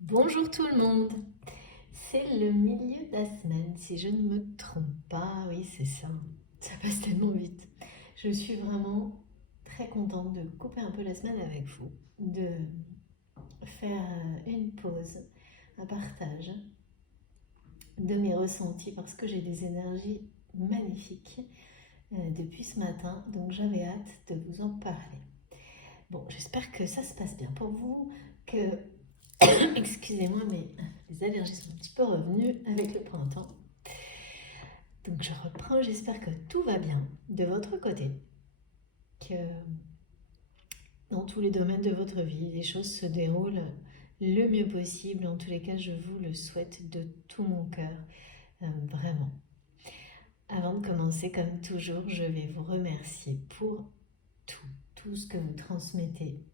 Bonjour tout le monde, c'est le milieu de la semaine, si je ne me trompe pas, oui c'est ça passe tellement vite. Je suis vraiment très contente de couper un peu la semaine avec vous, de faire une pause, un partage de mes ressentis parce que j'ai des énergies magnifiques depuis ce matin, donc j'avais hâte de vous en parler. Bon, j'espère que ça se passe bien pour vous, que excusez-moi, mais les allergies sont un petit peu revenues avec le printemps. Donc je reprends, j'espère que tout va bien de votre côté, que dans tous les domaines de votre vie, les choses se déroulent le mieux possible. En tous les cas, je vous le souhaite de tout mon cœur, vraiment. Avant de commencer, comme toujours, je vais vous remercier pour tout ce que vous transmettez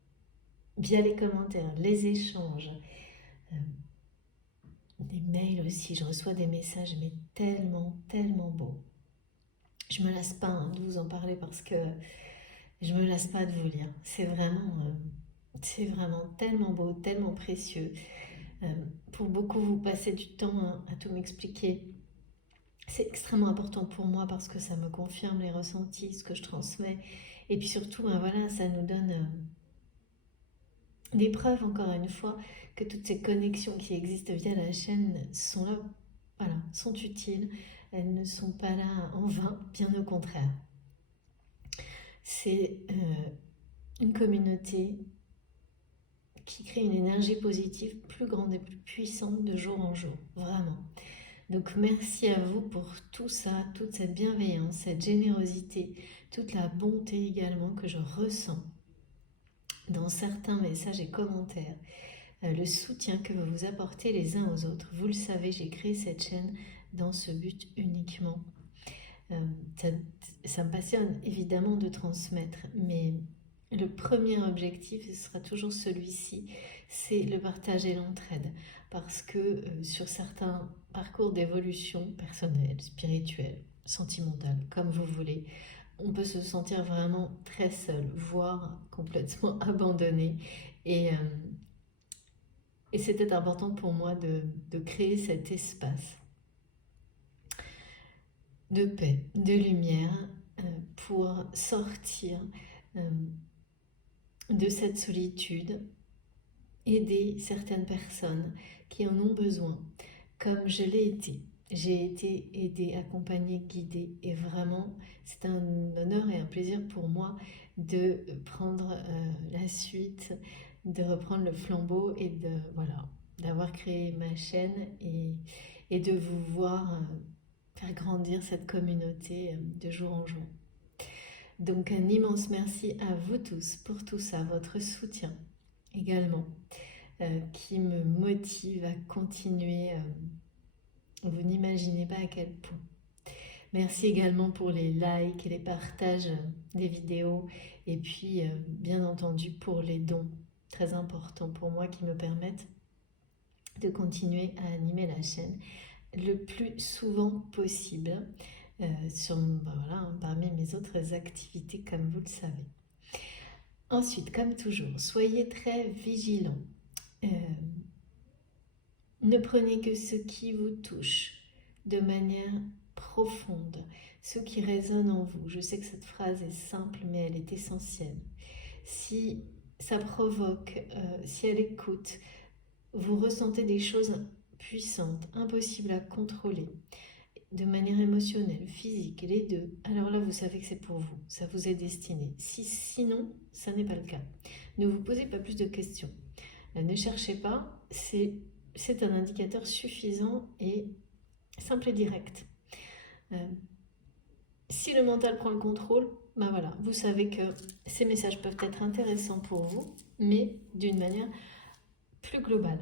via les commentaires, les échanges, euh, des mails aussi. Je reçois des messages, mais tellement beaux. Je me lasse pas de vous en parler parce que je me lasse pas de vous lire. C'est vraiment tellement beau, tellement précieux. Euh, pour beaucoup, vous passez du temps à tout m'expliquer. C'est extrêmement important pour moi parce que ça me confirme les ressentis, ce que je transmets. Et puis surtout, voilà, ça nous donne des preuves, encore une fois, que toutes ces connexions qui existent via la chaîne sont là, voilà, sont utiles. Elles ne sont pas là en vain, bien au contraire. C'est une communauté qui crée une énergie positive plus grande et plus puissante de jour en jour, vraiment. Donc merci à vous pour tout ça, toute cette bienveillance, cette générosité, toute la bonté également que je ressens dans certains messages et commentaires, le soutien que vous vous apportez les uns aux autres. Vous le savez, j'ai créé cette chaîne dans ce but uniquement. Euh, ça, ça me passionne évidemment de transmettre, mais le premier objectif, ce sera toujours celui-ci, c'est le partage et l'entraide. Parce que sur certains parcours d'évolution personnelle, spirituelle, sentimentale, comme vous voulez, on peut se sentir vraiment très seul, voire complètement abandonné. Et, euh, et c'était important pour moi de créer cet espace de paix, de lumière, pour sortir euh, de cette solitude, aider certaines personnes qui en ont besoin, comme je l'ai été. J'ai été aidée, accompagnée, guidée, et vraiment, c'est un honneur et un plaisir pour moi de prendre la suite, de reprendre le flambeau et voilà, d'avoir créé ma chaîne et de vous voir faire grandir cette communauté de jour en jour. Donc un immense merci à vous tous pour tout ça, votre soutien également, qui me motive à continuer. Vous n'imaginez pas à quel point. Merci également pour les likes et les partages des vidéos et puis bien entendu pour les dons, très importants pour moi qui me permettent de continuer à animer la chaîne le plus souvent possible voilà, parmi mes autres activités comme vous le savez. Ensuite, comme toujours, soyez très vigilants. Euh, ne prenez que ce qui vous touche de manière profonde, ce qui résonne en vous. Je sais que cette phrase est simple, mais elle est essentielle. Si ça provoque, si elle écoute, vous ressentez des choses puissantes, impossibles à contrôler, de manière émotionnelle, physique, les deux, alors là, vous savez que c'est pour vous, ça vous est destiné. Sinon, ça n'est pas le cas. Ne vous posez pas plus de questions. Ne cherchez pas, c'est un indicateur suffisant et simple et direct. Si le mental prend le contrôle, ben voilà, vous savez que ces messages peuvent être intéressants pour vous, mais d'une manière plus globale,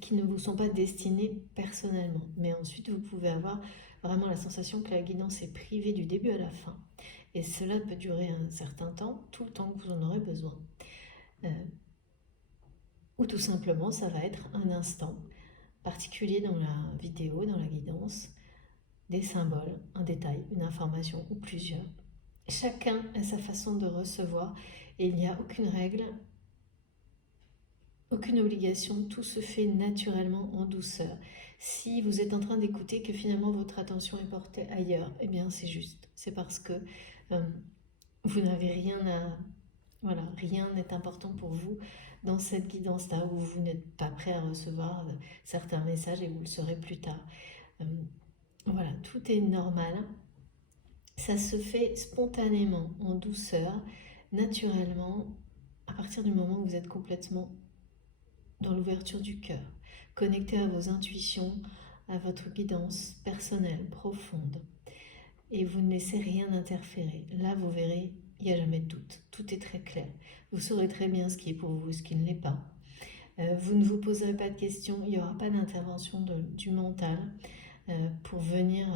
qui ne vous sont pas destinés personnellement. Mais ensuite, vous pouvez avoir vraiment la sensation que la guidance est privée du début à la fin. Et cela peut durer un certain temps, tout le temps que vous en aurez besoin. Ou tout simplement, ça va être un instant particulier dans la vidéo, dans la guidance, des symboles, un détail, une information ou plusieurs. Chacun a sa façon de recevoir et il n'y a aucune règle, aucune obligation, tout se fait naturellement en douceur. Si vous êtes en train d'écouter que finalement votre attention est portée ailleurs, eh bien c'est juste. C'est parce que vous n'avez rien à... Voilà, rien n'est important pour vous dans cette guidance-là où vous n'êtes pas prêt à recevoir certains messages et vous le serez plus tard. Voilà, tout est normal. Ça se fait spontanément, en douceur, naturellement, à partir du moment où vous êtes complètement dans l'ouverture du cœur, connecté à vos intuitions, à votre guidance personnelle, profonde. Et vous ne laissez rien interférer. Là, vous verrez, il n'y a jamais de doute. Tout est très clair. Vous saurez très bien ce qui est pour vous, ce qui ne l'est pas. Vous ne vous poserez pas de questions. Il n'y aura pas d'intervention du mental pour venir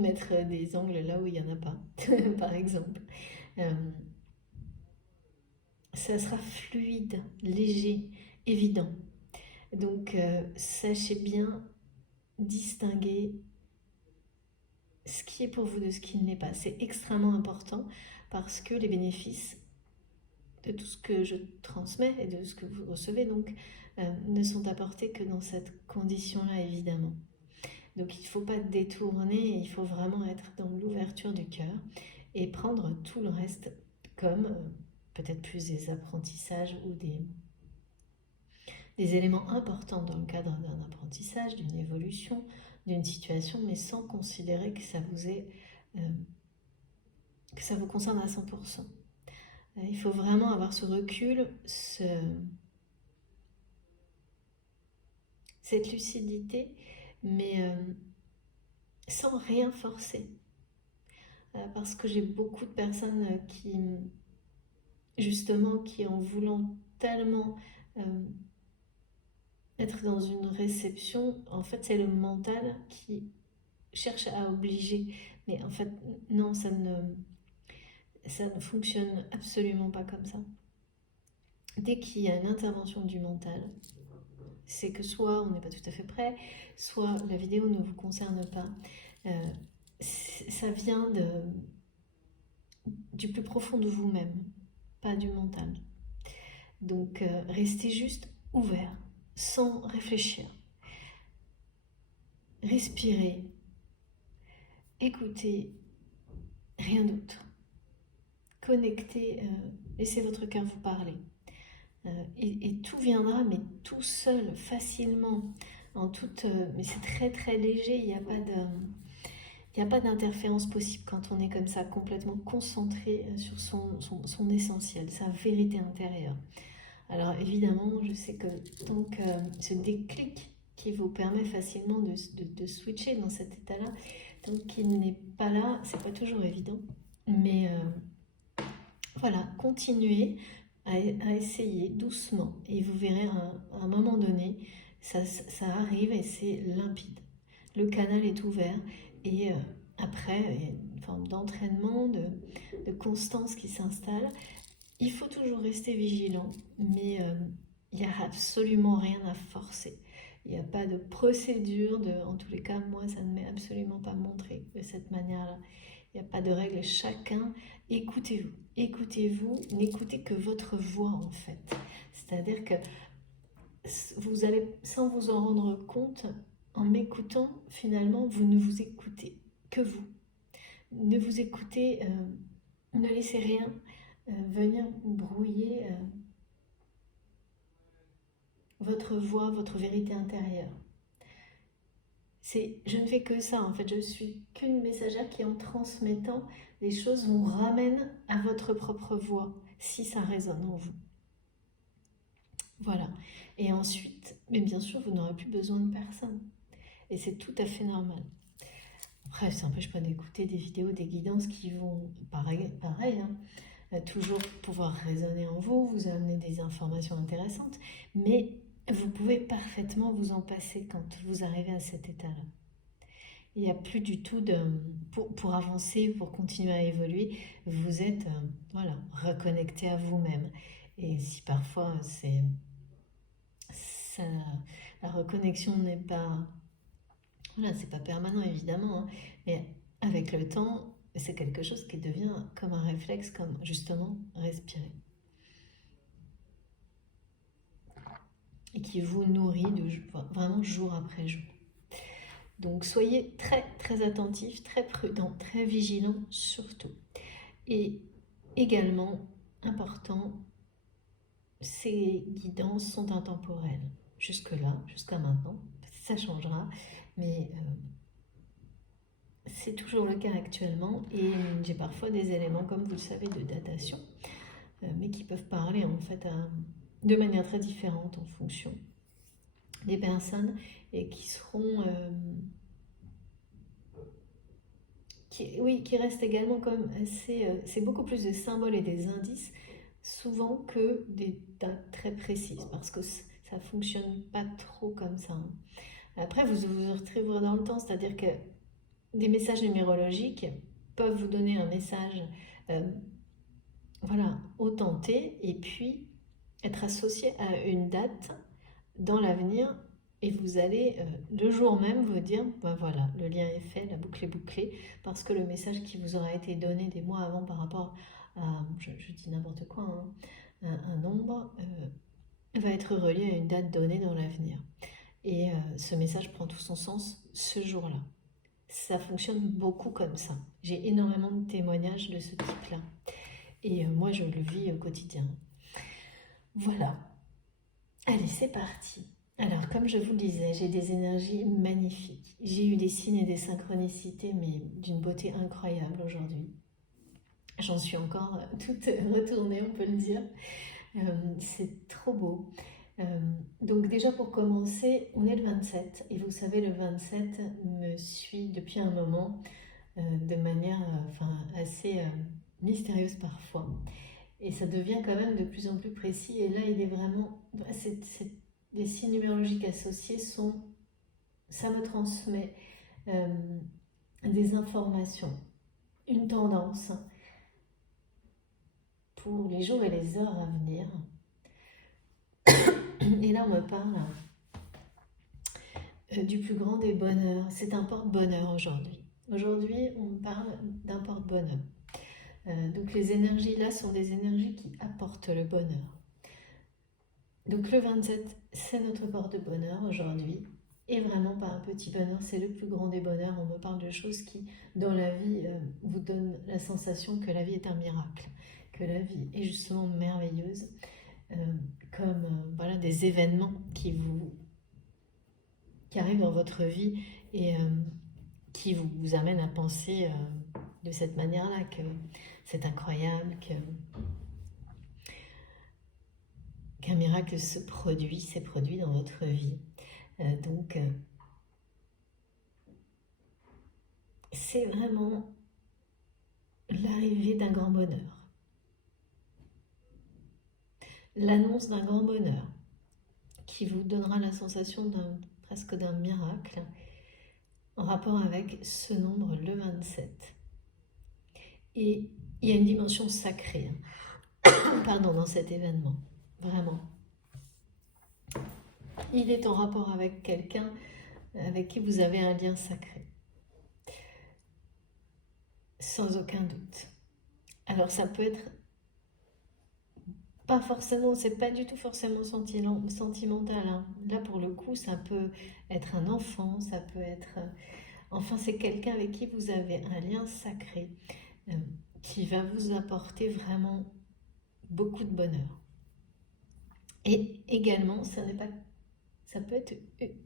mettre des angles là où il n'y en a pas, par exemple. Ça sera fluide, léger, évident. Donc, sachez bien distinguer ce qui est pour vous de ce qui ne l'est pas. C'est extrêmement important parce que les bénéfices de tout ce que je transmets et de ce que vous recevez donc ne sont apportés que dans cette condition-là, évidemment. Donc il ne faut pas détourner, il faut vraiment être dans l'ouverture du cœur et prendre tout le reste comme peut-être plus des apprentissages ou des éléments importants dans le cadre d'un apprentissage, d'une évolution, d'une situation, mais sans considérer que ça vous concerne à 100%. Il faut vraiment avoir ce recul, cette lucidité, mais sans rien forcer. Parce que j'ai beaucoup de personnes qui en voulant tellement être dans une réception, en fait c'est le mental qui cherche à obliger. Mais en fait, non, ça ne fonctionne absolument pas comme ça. Dès qu'il y a une intervention du mental, c'est que soit on n'est pas tout à fait prêt, soit la vidéo ne vous concerne pas. Ça vient du plus profond de vous-même, pas du mental. Donc restez juste ouvert, sans réfléchir. Respirez, écoutez, rien d'autre. Connectez, laissez votre cœur vous parler. Et tout viendra, mais tout seul, facilement, mais c'est très très léger, il n'y a pas d'interférence possible quand on est comme ça, complètement concentré sur son essentiel, sa vérité intérieure. Alors évidemment, je sais que donc ce déclic qui vous permet facilement de switcher dans cet état-là, tant qu'il n'est pas là, c'est pas toujours évident, mais voilà, continuez à essayer doucement et vous verrez à un moment donné, ça arrive et c'est limpide. Le canal est ouvert et après, il y a une forme d'entraînement, de constance qui s'installe. Il faut toujours rester vigilant, mais il n'y a absolument rien à forcer. Il n'y a pas de procédure, en tous les cas, moi, ça ne m'est absolument pas montré de cette manière-là. Il n'y a pas de règle, chacun, écoutez-vous. Écoutez-vous, n'écoutez que votre voix en fait. C'est-à-dire que vous allez, sans vous en rendre compte, en m'écoutant, finalement, vous ne vous écoutez que vous. Ne vous écoutez, ne laissez rien venir brouiller votre voix, votre vérité intérieure. Je ne fais que ça, en fait, je suis qu'une messagère qui, en transmettant, les choses vous ramènent à votre propre voix, si ça résonne en vous. Voilà. Et ensuite, mais bien sûr, vous n'aurez plus besoin de personne. Et c'est tout à fait normal. Après, ça n'empêche pas d'écouter des vidéos, des guidances qui vont, pareil hein, toujours pouvoir résonner en vous, vous amener des informations intéressantes, mais vous pouvez parfaitement vous en passer quand vous arrivez à cet état-là. Il n'y a plus du tout pour avancer, pour continuer à évoluer, vous êtes reconnecté à vous-même. Et si parfois la reconnexion n'est pas... c'est pas permanent évidemment, hein, mais avec le temps, c'est quelque chose qui devient comme un réflexe, comme justement respirer. qui vous nourrit vraiment jour après jour. Donc soyez très très attentifs, très prudents, très vigilants surtout. Et également, important, ces guidances sont intemporelles. Jusque-là, jusqu'à maintenant, ça changera, mais c'est toujours le cas actuellement. Et j'ai parfois des éléments, comme vous le savez, de datation, mais qui peuvent parler en fait de manière très différente en fonction des personnes et qui seront... qui restent également comme assez... c'est beaucoup plus de symboles et des indices souvent que des dates très précises parce que ça fonctionne pas trop comme ça. Après, vous retrouverez dans le temps, c'est-à-dire que des messages numérologiques peuvent vous donner un message voilà, autant T, et puis être associé à une date dans l'avenir, et vous allez le jour même vous dire, ben voilà, le lien est fait, la boucle est bouclée, parce que le message qui vous aura été donné des mois avant par rapport à, je dis n'importe quoi, hein, un nombre, va être relié à une date donnée dans l'avenir. Et ce message prend tout son sens ce jour-là. Ça fonctionne beaucoup comme ça. J'ai énormément de témoignages de ce type-là. Et moi, je le vis au quotidien. Voilà. Allez, c'est parti. Alors, comme je vous le disais, j'ai des énergies magnifiques. J'ai eu des signes et des synchronicités, mais d'une beauté incroyable aujourd'hui. J'en suis encore toute retournée, on peut le dire. C'est trop beau. Donc déjà pour commencer, on est le 27 et vous savez le 27 me suit depuis un moment de manière assez mystérieuse parfois et ça devient quand même de plus en plus précis et là il est vraiment, les signes numérologiques associés ça me transmet des informations, une tendance pour les jours et les heures à venir. Et là on me parle du plus grand des bonheurs. C'est un porte-bonheur aujourd'hui. Aujourd'hui, on parle d'un porte-bonheur. Donc les énergies là sont des énergies qui apportent le bonheur. Donc le 27, c'est notre porte-bonheur aujourd'hui. Et vraiment pas un petit bonheur, c'est le plus grand des bonheurs. On me parle de choses qui, dans la vie, vous donnent la sensation que la vie est un miracle, que la vie est justement merveilleuse, comme voilà, des événements qui arrivent dans votre vie et qui vous amène à penser de cette manière-là, que c'est incroyable, qu'un miracle s'est produit dans votre vie. Donc, c'est vraiment l'arrivée d'un grand bonheur. L'annonce d'un grand bonheur qui vous donnera la sensation presque d'un miracle en rapport avec ce nombre, le 27. Et il y a une dimension sacrée dans cet événement, vraiment. Il est en rapport avec quelqu'un avec qui vous avez un lien sacré. Sans aucun doute. Alors ça peut être pas forcément, c'est pas du tout forcément sentimental. Hein. Là pour le coup, ça peut être un enfant, ça peut être... enfin, c'est quelqu'un avec qui vous avez un lien sacré qui va vous apporter vraiment beaucoup de bonheur. Et également, ça peut être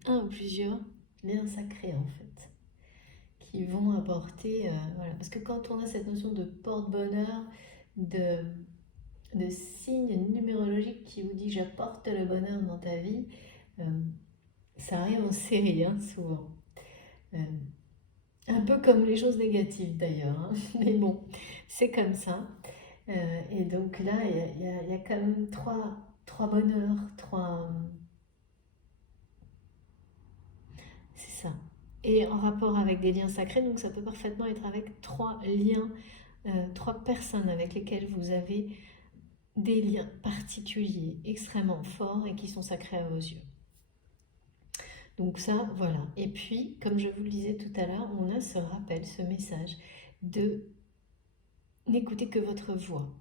un ou plusieurs liens sacrés en fait, qui vont apporter, voilà. Parce que quand on a cette notion de porte-bonheur, de signe numérologique qui vous dit j'apporte le bonheur dans ta vie, ça arrive en série, hein, souvent. Un peu comme les choses négatives d'ailleurs, hein. Mais bon, c'est comme ça. Et donc là, il y a quand même trois bonheurs, c'est ça. Et en rapport avec des liens sacrés, donc ça peut parfaitement être avec trois liens, trois personnes avec lesquelles vous avez des liens particuliers, extrêmement forts et qui sont sacrés à vos yeux. Donc ça, voilà. Et puis, comme je vous le disais tout à l'heure, on a ce rappel, ce message de n'écouter que votre voix.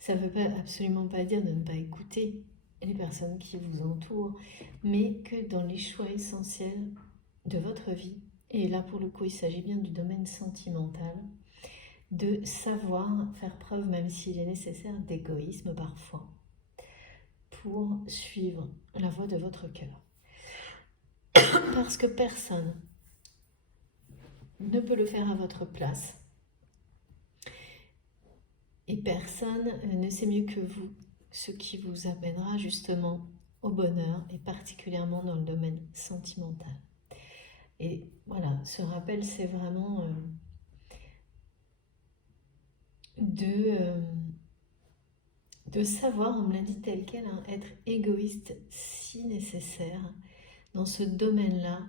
Ça ne veut absolument pas dire de ne pas écouter les personnes qui vous entourent, mais que dans les choix essentiels de votre vie, et là pour le coup il s'agit bien du domaine sentimental, de savoir faire preuve, même s'il est nécessaire, d'égoïsme parfois, pour suivre la voie de votre cœur. Parce que personne ne peut le faire à votre place. Et personne ne sait mieux que vous ce qui vous amènera justement au bonheur, et particulièrement dans le domaine sentimental. Et voilà, ce rappel, c'est vraiment de savoir, on me l'a dit tel quel, hein, être égoïste si nécessaire dans ce domaine-là,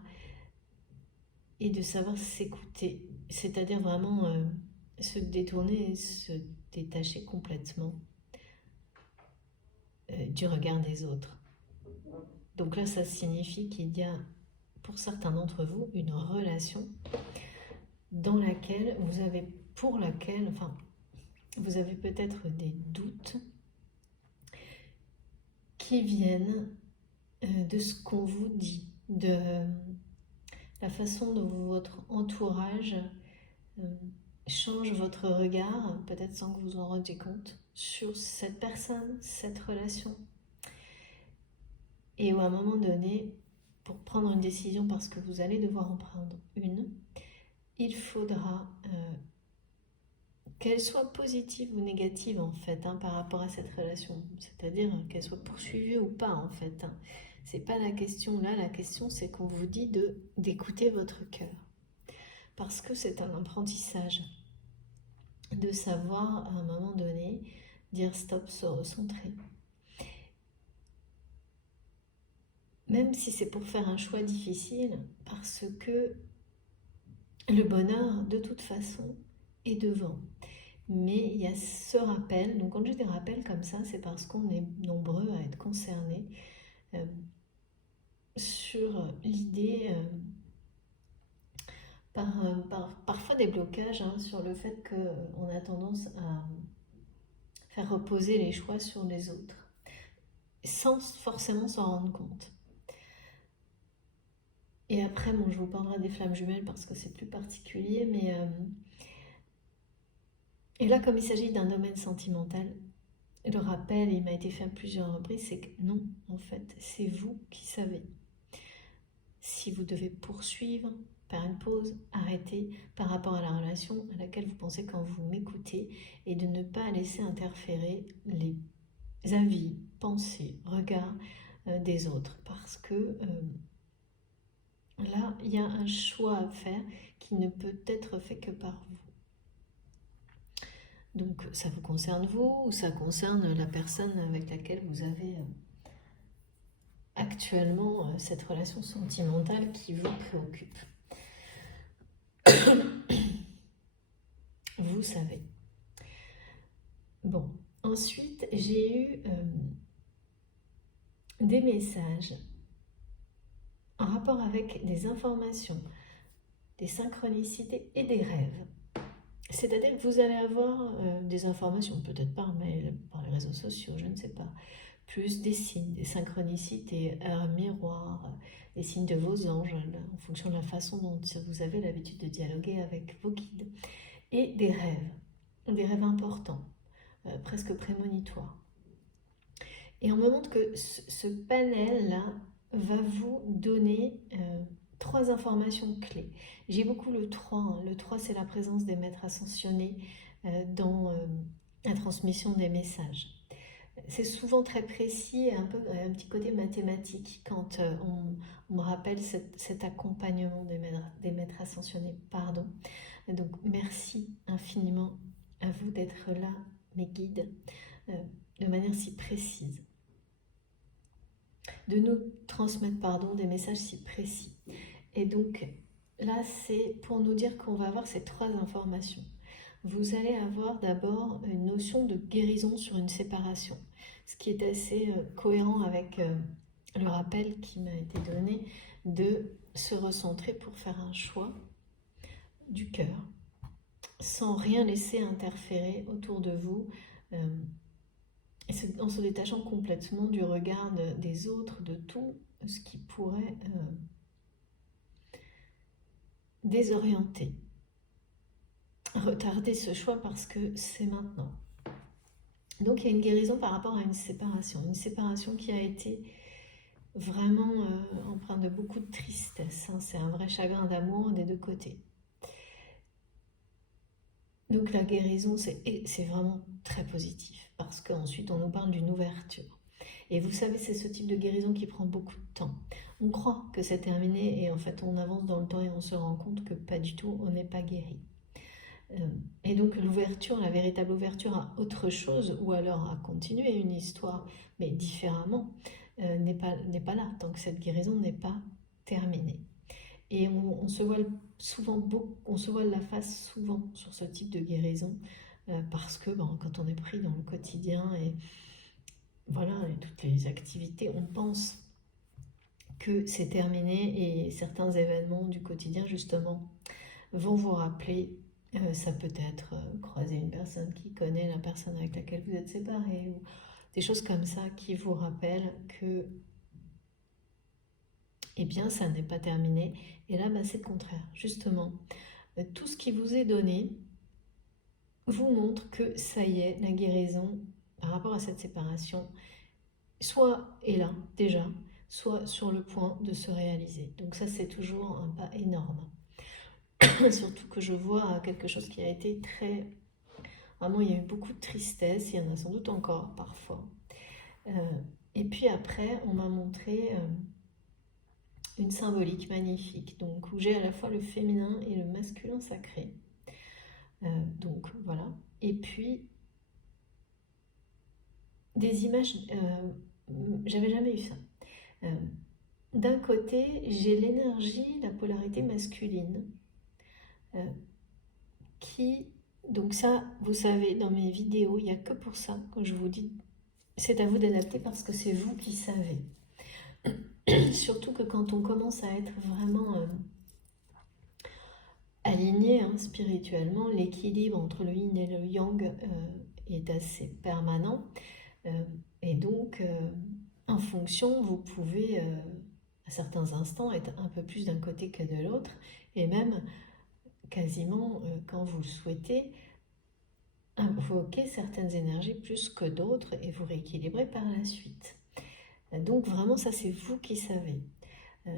et de savoir s'écouter, c'est-à-dire vraiment se détourner et se détacher complètement du regard des autres. Donc là, ça signifie qu'il y a, pour certains d'entre vous, une relation dans laquelle vous avez, enfin, vous avez peut-être des doutes qui viennent de ce qu'on vous dit, de la façon dont votre entourage change votre regard, peut-être sans que vous en rendiez compte, sur cette personne, cette relation. Et à un moment donné, pour prendre une décision, parce que vous allez devoir en prendre une, il faudra qu'elle soit positive ou négative en fait, par rapport à cette relation. C'est-à-dire qu'elle soit poursuivie ou pas en fait. C'est pas la question là, la question c'est qu'on vous dit d'écouter votre cœur. Parce que c'est un apprentissage de savoir à un moment donné dire stop, se recentrer. Même si c'est pour faire un choix difficile, parce que le bonheur, de toute façon, est devant. Mais il y a ce rappel, donc quand je dis rappel comme ça, c'est parce qu'on est nombreux à être concernés sur l'idée, parfois des blocages, sur le fait qu'on a tendance à faire reposer les choix sur les autres, sans forcément s'en rendre compte. Et après, bon, je vous parlerai des flammes jumelles parce que c'est plus particulier, mais... Et là, comme il s'agit d'un domaine sentimental, le rappel, il m'a été fait à plusieurs reprises, c'est que non, en fait, c'est vous qui savez. Si vous devez poursuivre, faire une pause, arrêter par rapport à la relation à laquelle vous pensez quand vous m'écoutez, et de ne pas laisser interférer les avis, pensées, regards des autres. Parce que là, il y a un choix à faire qui ne peut être fait que par vous. Donc ça vous concerne vous, ou ça concerne la personne avec laquelle vous avez actuellement cette relation sentimentale qui vous préoccupe. Vous savez. Bon, ensuite j'ai eu des messages en rapport avec des informations, des synchronicités et des rêves. C'est-à-dire que vous allez avoir des informations, peut-être par mail, par les réseaux sociaux, je ne sais pas, plus des signes, des synchronicités, heures miroir, des signes de vos anges, en fonction de la façon dont vous avez l'habitude de dialoguer avec vos guides, et des rêves importants, presque prémonitoires. Et on me montre que ce panel-là va vous donner 3 informations clés. J'ai beaucoup le 3. Le 3, c'est la présence des maîtres ascensionnés dans la transmission des messages. C'est souvent très précis et un petit côté mathématique quand on me rappelle cet accompagnement des maîtres ascensionnés. Pardon. Donc merci infiniment à vous d'être là, mes guides, de manière si précise. De nous transmettre des messages si précis. Et donc là, c'est pour nous dire qu'on va avoir ces 3 informations. Vous allez avoir d'abord une notion de guérison sur une séparation, ce qui est assez cohérent avec le rappel qui m'a été donné de se recentrer pour faire un choix du cœur, sans rien laisser interférer autour de vous en se détachant complètement du regard des autres, de tout ce qui pourrait désorienter, retarder ce choix parce que c'est maintenant. Donc il y a une guérison par rapport à une séparation qui a été vraiment empreinte de beaucoup de tristesse, hein. C'est un vrai chagrin d'amour des deux côtés. Donc la guérison, c'est vraiment très positif, parce qu'ensuite on nous parle d'une ouverture. Et vous savez, c'est ce type de guérison qui prend beaucoup de temps. On croit que c'est terminé et en fait on avance dans le temps et on se rend compte que pas du tout, on n'est pas guéri. Et donc l'ouverture, la véritable ouverture à autre chose, ou alors à continuer une histoire, mais différemment, n'est pas là, tant que cette guérison n'est pas terminée. Et on se voile souvent, on se voile la face souvent sur ce type de guérison, parce que quand on est pris dans le quotidien et voilà, et toutes les activités, on pense que c'est terminé et certains événements du quotidien justement vont vous rappeler, ça peut être croiser une personne qui connaît la personne avec laquelle vous êtes séparés, ou des choses comme ça qui vous rappellent que eh bien ça n'est pas terminé. Et là c'est le contraire, justement. Tout ce qui vous est donné vous montre que ça y est, la guérison par rapport à cette séparation soit est là déjà, soit sur le point de se réaliser. Donc ça c'est toujours un pas énorme. Surtout que je vois quelque chose qui a été très... Vraiment il y a eu beaucoup de tristesse, il y en a sans doute encore parfois. Et puis après on m'a montré une symbolique magnifique, donc où j'ai à la fois le féminin et le masculin sacré. Donc voilà. Et puis des images, j'avais jamais eu ça. D'un côté, j'ai l'énergie, la polarité masculine, qui, donc ça, vous savez, dans mes vidéos, il n'y a que pour ça que je vous dis, c'est à vous d'adapter parce que c'est vous qui savez. Surtout que quand on commence à être vraiment aligné spirituellement, l'équilibre entre le yin et le yang est assez permanent. Et donc, en fonction, vous pouvez, à certains instants, être un peu plus d'un côté que de l'autre, et même quasiment, quand vous le souhaitez, invoquer certaines énergies plus que d'autres et vous rééquilibrer par la suite. Donc vraiment, ça c'est vous qui savez.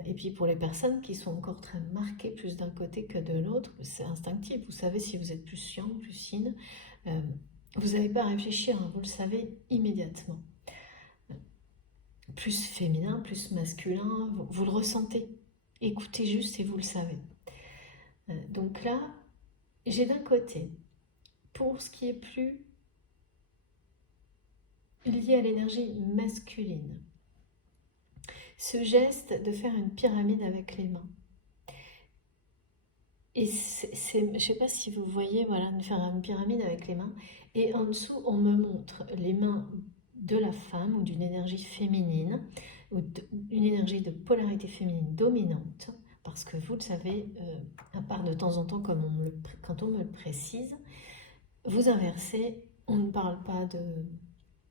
Et puis pour les personnes qui sont encore très marquées plus d'un côté que de l'autre, c'est instinctif. Vous savez si vous êtes plus yang, plus yin. Vous n'avez pas à réfléchir, vous le savez immédiatement. Plus féminin, plus masculin, vous le ressentez. Écoutez juste et vous le savez. Donc là, j'ai d'un côté, pour ce qui est plus lié à l'énergie masculine, ce geste de faire une pyramide avec les mains. Et je ne sais pas si vous voyez, voilà, de faire une pyramide avec les mains. Et en dessous, on me montre les mains de la femme ou d'une énergie féminine, ou une énergie de polarité féminine dominante. Parce que vous le savez, à part de temps en temps, quand on me le précise, vous inversez, on ne parle pas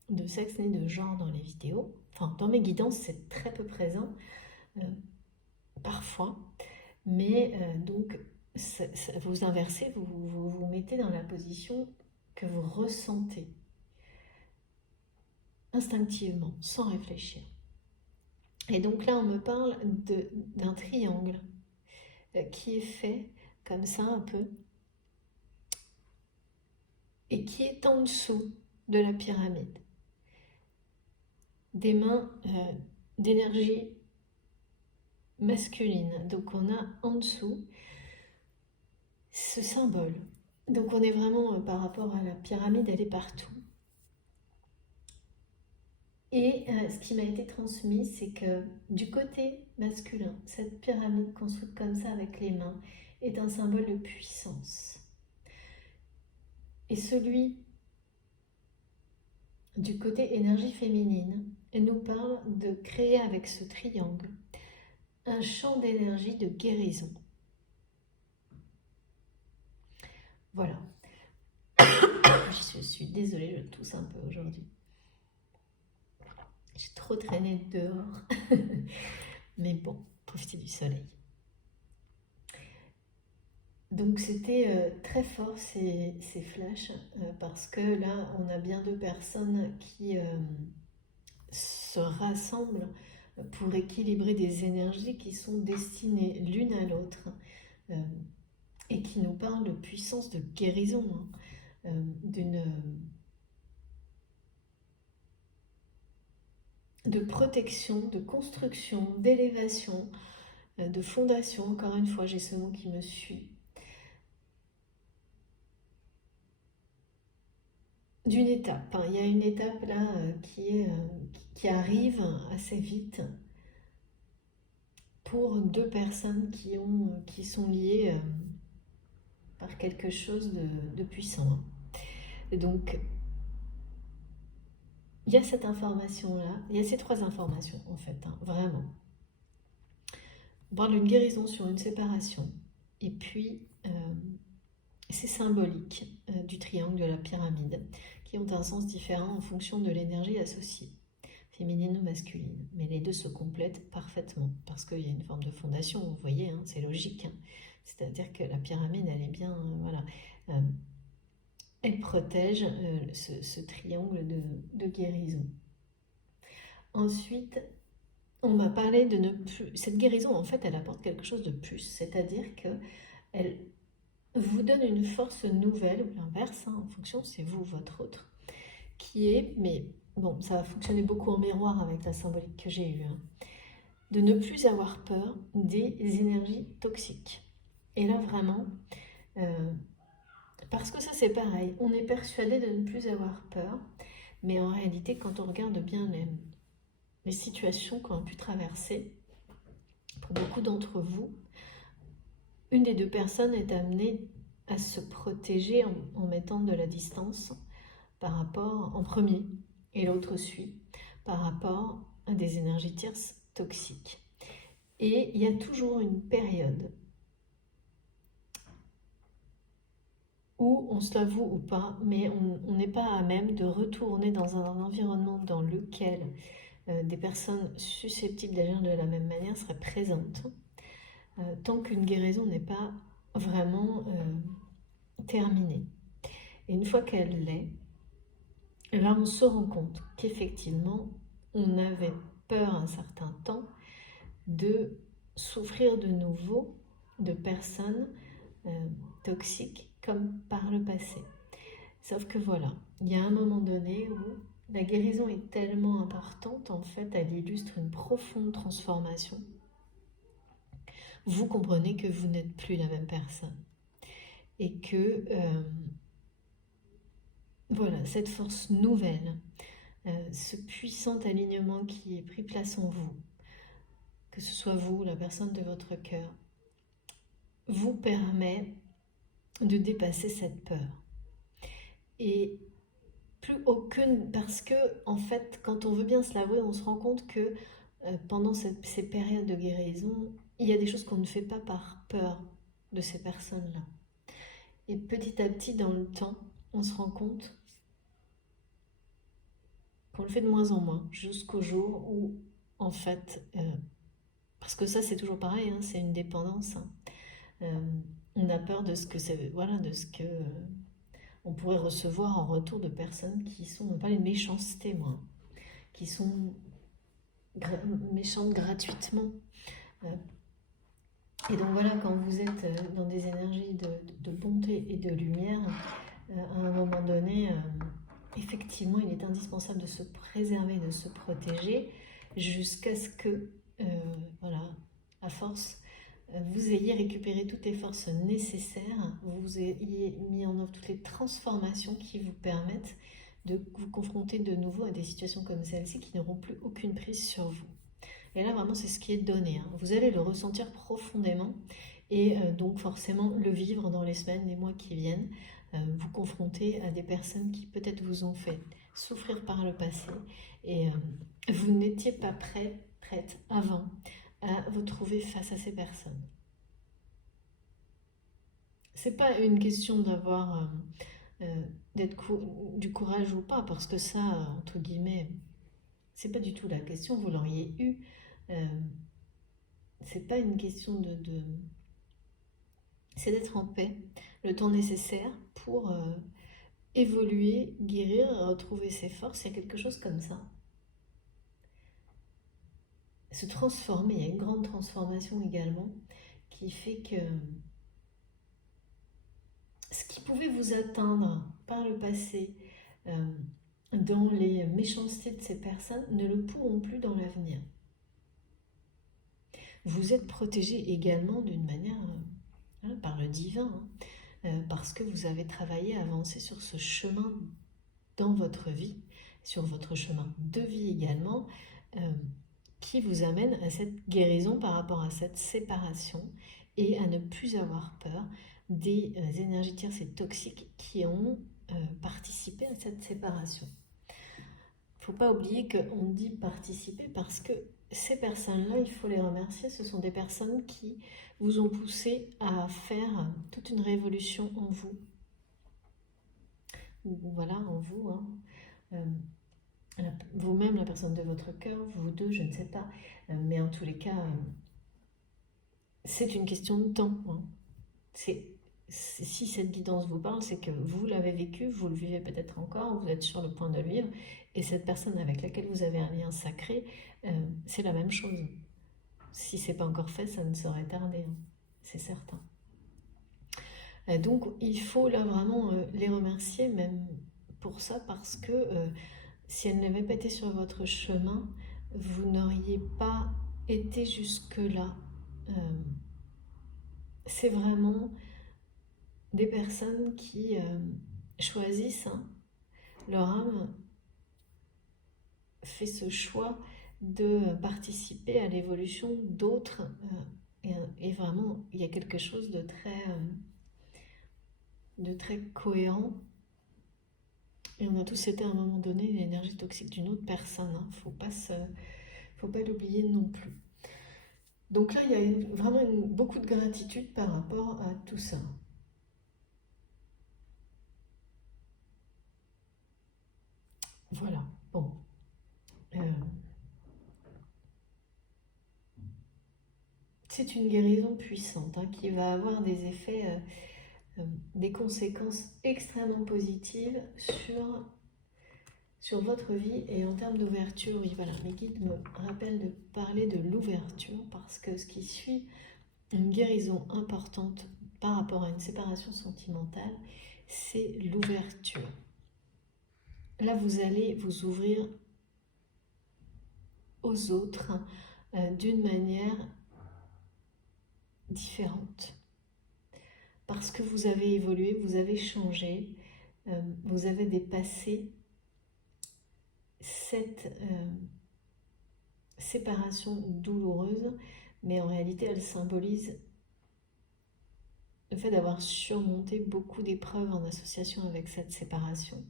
de sexe ni de genre dans les vidéos. Enfin, dans mes guidances, c'est très peu présent, parfois. Mais donc, vous inversez, vous mettez dans la position que vous ressentez instinctivement, sans réfléchir. Et donc là, on me parle d'un triangle qui est fait comme ça un peu et qui est en dessous de la pyramide. Des mains d'énergie masculine. Donc on a en dessous ce symbole. Donc on est vraiment par rapport à la pyramide, elle est partout. Et ce qui m'a été transmis, c'est que du côté masculin, cette pyramide construite comme ça avec les mains est un symbole de puissance. Et celui du côté énergie féminine, elle nous parle de créer avec ce triangle un champ d'énergie de guérison. Voilà. Je suis désolée, je tousse un peu aujourd'hui. J'ai trop traîné dehors. Mais bon, profitez du soleil. Donc c'était très fort ces flashs parce que là on a bien deux personnes qui se rassemblent pour équilibrer des énergies qui sont destinées l'une à l'autre euh, et qui nous parlent de puissance de guérison, hein, de protection, de construction, d'élévation, de fondation. Encore une fois, j'ai ce mot qui me suit. D'une étape, hein. Il y a une étape là qui arrive assez vite pour deux personnes qui sont liées par quelque chose de puissant, hein. Et donc, il y a cette information-là, il y a ces trois informations en fait, hein, vraiment. On parle d'une guérison sur une séparation, et puis c'est symbolique du triangle de la pyramide, qui ont un sens différent en fonction de l'énergie associée, féminine ou masculine. Mais les deux se complètent parfaitement, parce qu'il y a une forme de fondation, vous voyez, hein, c'est logique. Hein. C'est-à-dire que la pyramide, elle est bien, voilà, elle protège ce triangle de guérison. Ensuite, on m'a parlé de ne plus... Cette guérison, en fait, elle apporte quelque chose de plus, c'est-à-dire qu'elle vous donne une force nouvelle, ou l'inverse, hein, en fonction, c'est vous, votre autre, qui est, mais bon, ça va fonctionner beaucoup en miroir avec la symbolique que j'ai eue, hein, de ne plus avoir peur des énergies toxiques. Et là, vraiment, parce que ça, c'est pareil, on est persuadé de ne plus avoir peur, mais en réalité, quand on regarde bien les situations qu'on a pu traverser, pour beaucoup d'entre vous, une des deux personnes est amenée à se protéger en mettant de la distance par rapport en premier, et l'autre suit par rapport à des énergies tierces toxiques. Et il y a toujours une période où, on se l'avoue ou pas, mais on n'est pas à même de retourner dans un environnement dans lequel des personnes susceptibles d'agir de la même manière seraient présentes, tant qu'une guérison n'est pas vraiment terminée. Et une fois qu'elle l'est, là on se rend compte qu'effectivement on avait peur un certain temps de souffrir de nouveau de personnes toxiques comme par le passé. Sauf que voilà, il y a un moment donné où la guérison est tellement importante, en fait, elle illustre une profonde transformation. Vous comprenez que vous n'êtes plus la même personne. Et que, voilà, cette force nouvelle, ce puissant alignement qui est pris place en vous, que ce soit vous, la personne de votre cœur, vous permet de dépasser cette peur. Et plus aucune, parce que en fait, quand on veut bien se l'avouer, on se rend compte que pendant ces périodes de guérison, il y a des choses qu'on ne fait pas par peur de ces personnes-là. Et petit à petit, dans le temps, on se rend compte qu'on le fait de moins en moins, jusqu'au jour où, en fait, parce que ça c'est toujours pareil, hein, c'est une dépendance, hein. On a peur de ce que c'est, voilà, de ce que on pourrait recevoir en retour de personnes qui sont, non pas les méchancetés, moi, qui sont méchantes gratuitement. Et donc voilà, quand vous êtes dans des énergies de bonté et de lumière, à un moment donné, effectivement, il est indispensable de se préserver, de se protéger, jusqu'à ce que, voilà, à force, vous ayez récupéré toutes les forces nécessaires, vous ayez mis en œuvre toutes les transformations qui vous permettent de vous confronter de nouveau à des situations comme celle-ci qui n'auront plus aucune prise sur vous. Et là, vraiment, c'est ce qui est donné, hein. Vous allez le ressentir profondément et donc forcément le vivre dans les semaines, les mois qui viennent, vous confronter à des personnes qui peut-être vous ont fait souffrir par le passé et vous n'étiez pas prête avant à vous trouver face à ces personnes. C'est pas une question d'avoir du courage ou pas, parce que ça, entre guillemets, c'est pas du tout la question, vous l'auriez eu. C'est pas une question c'est d'être en paix, le temps nécessaire pour évoluer, guérir, retrouver ses forces. Il y a quelque chose comme ça. Se transformer, il y a une grande transformation également qui fait que ce qui pouvait vous atteindre par le passé dans les méchancetés de ces personnes ne le pourront plus dans l'avenir. Vous êtes protégé également d'une manière par le divin, parce que vous avez travaillé, avancé sur ce chemin dans votre vie, sur votre chemin de vie également, qui vous amène à cette guérison par rapport à cette séparation et à ne plus avoir peur des énergies tierces et toxiques qui ont participé à cette séparation. Il ne faut pas oublier qu'on dit participer parce que ces personnes-là, il faut les remercier. Ce sont des personnes qui vous ont poussé à faire toute une révolution en vous. Voilà, en vous. Vous-même, la personne de votre cœur, vous deux, je ne sais pas. Mais en tous les cas, c'est une question de temps. Si cette guidance vous parle, c'est que vous l'avez vécu, vous le vivez peut-être encore, vous êtes sur le point de le vivre, et cette personne avec laquelle vous avez un lien sacré, c'est la même chose. Si c'est pas encore fait, ça ne saurait tarder, c'est certain. Donc il faut là vraiment les remercier, même pour ça, parce que si elles n'avaient pas été sur votre chemin, vous n'auriez pas été jusque-là. C'est vraiment des personnes qui choisissent, leur âme fait ce choix de participer à l'évolution d'autres, et vraiment il y a quelque chose de très cohérent, et on a tous été à un moment donné l'énergie toxique d'une autre personne, faut pas l'oublier non plus. Donc là il y a vraiment beaucoup de gratitude par rapport à tout ça. Voilà, bon. C'est une guérison puissante qui va avoir des effets, des conséquences extrêmement positives sur votre vie et en termes d'ouverture. Oui, voilà, mes guides me rappellent de parler de l'ouverture parce que ce qui suit une guérison importante par rapport à une séparation sentimentale, c'est l'ouverture. Là, vous allez vous ouvrir aux autres d'une manière différente. Parce que vous avez évolué, vous avez changé, vous avez dépassé cette séparation douloureuse, mais en réalité, elle symbolise le fait d'avoir surmonté beaucoup d'épreuves en association avec cette séparation.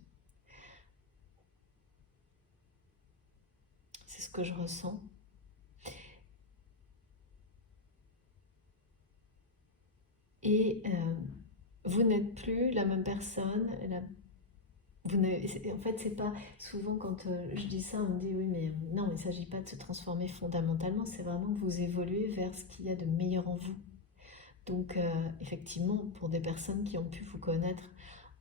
C'est ce que je ressens. Et vous n'êtes plus la même personne. En fait, c'est pas souvent quand je dis ça, on me dit oui, mais non, il ne s'agit pas de se transformer fondamentalement, c'est vraiment que vous évoluez vers ce qu'il y a de meilleur en vous. Donc, effectivement, pour des personnes qui ont pu vous connaître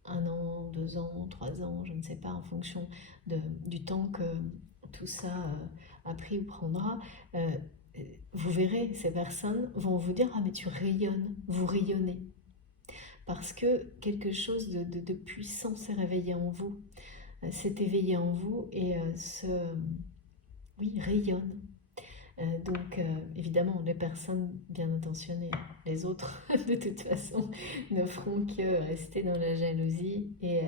1 an, 2 ans, 3 ans, je ne sais pas, en fonction du temps que tout ça a pris ou prendra, vous verrez, ces personnes vont vous dire « Ah mais tu rayonnes, vous rayonnez ». Parce que quelque chose de puissant s'est réveillé en vous, s'est éveillé en vous et rayonne. Donc évidemment, les personnes bien intentionnées, les autres de toute façon ne feront que rester dans la jalousie et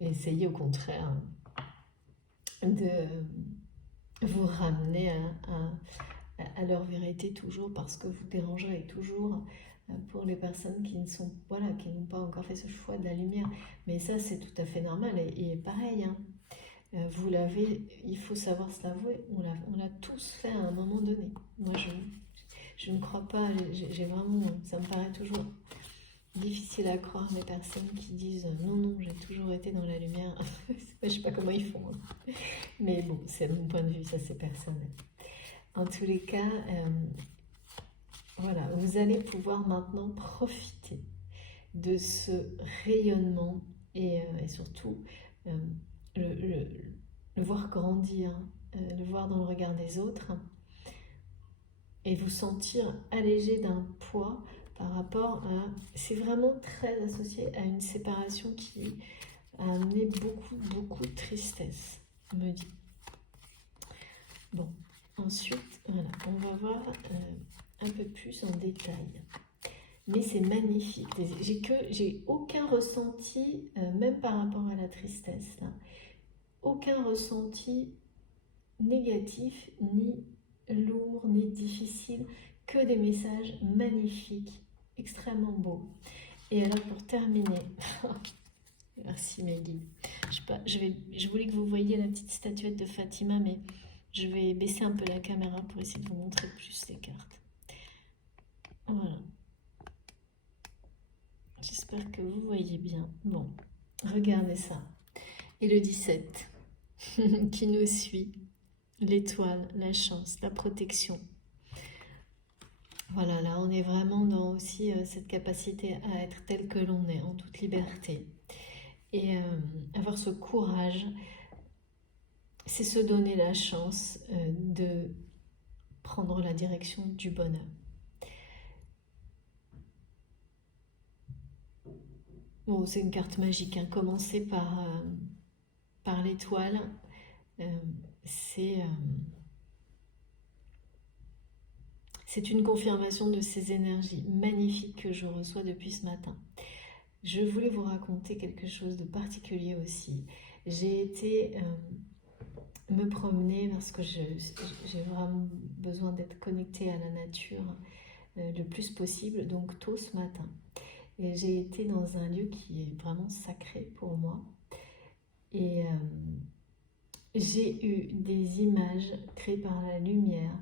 essayer au contraire de vous ramener à leur vérité toujours, parce que vous dérangerez toujours pour les personnes qui n'ont pas encore fait ce choix de la lumière. Mais ça, c'est tout à fait normal et pareil, vous l'avez, il faut savoir se l'avouer, on l'a tous fait à un moment donné. Moi, je ne crois pas, j'ai vraiment, ça me paraît toujours difficile à croire les personnes qui disent non, non, j'ai toujours été dans la lumière. Je sais pas comment ils font, hein. Mais bon, c'est mon point de vue, ça c'est personnel. En tous les cas, voilà, vous allez pouvoir maintenant profiter de ce rayonnement et surtout euh, le, le- le voir grandir, le voir dans le regard des autres et vous sentir allégé d'un poids par rapport à... C'est vraiment très associé à une séparation qui a amené beaucoup, beaucoup de tristesse, on me dit. Bon, ensuite, voilà, on va voir un peu plus en détail. Mais c'est magnifique. J'ai aucun ressenti, même par rapport à la tristesse, là, aucun ressenti négatif, ni lourd, ni difficile, que des messages magnifiques, extrêmement beaux. Et alors pour terminer, merci Maggie. Je voulais que vous voyiez la petite statuette de Fatima, mais je vais baisser un peu la caméra pour essayer de vous montrer plus les cartes. Voilà. J'espère que vous voyez bien. Bon, regardez ça. Et le 17 qui nous suit. L'étoile, la chance, la protection. Voilà, là on est vraiment dans aussi cette capacité à être tel que l'on est, en toute liberté. Et avoir ce courage, c'est se donner la chance de prendre la direction du bonheur. Bon, c'est une carte magique, hein. Commencer par l'étoile, c'est une confirmation de ces énergies magnifiques que je reçois depuis ce matin. Je voulais vous raconter quelque chose de particulier aussi. J'ai été me promener parce que j'ai vraiment besoin d'être connectée à la nature le plus possible, donc tôt ce matin. Et j'ai été dans un lieu qui est vraiment sacré pour moi. Et j'ai eu des images créées par la lumière,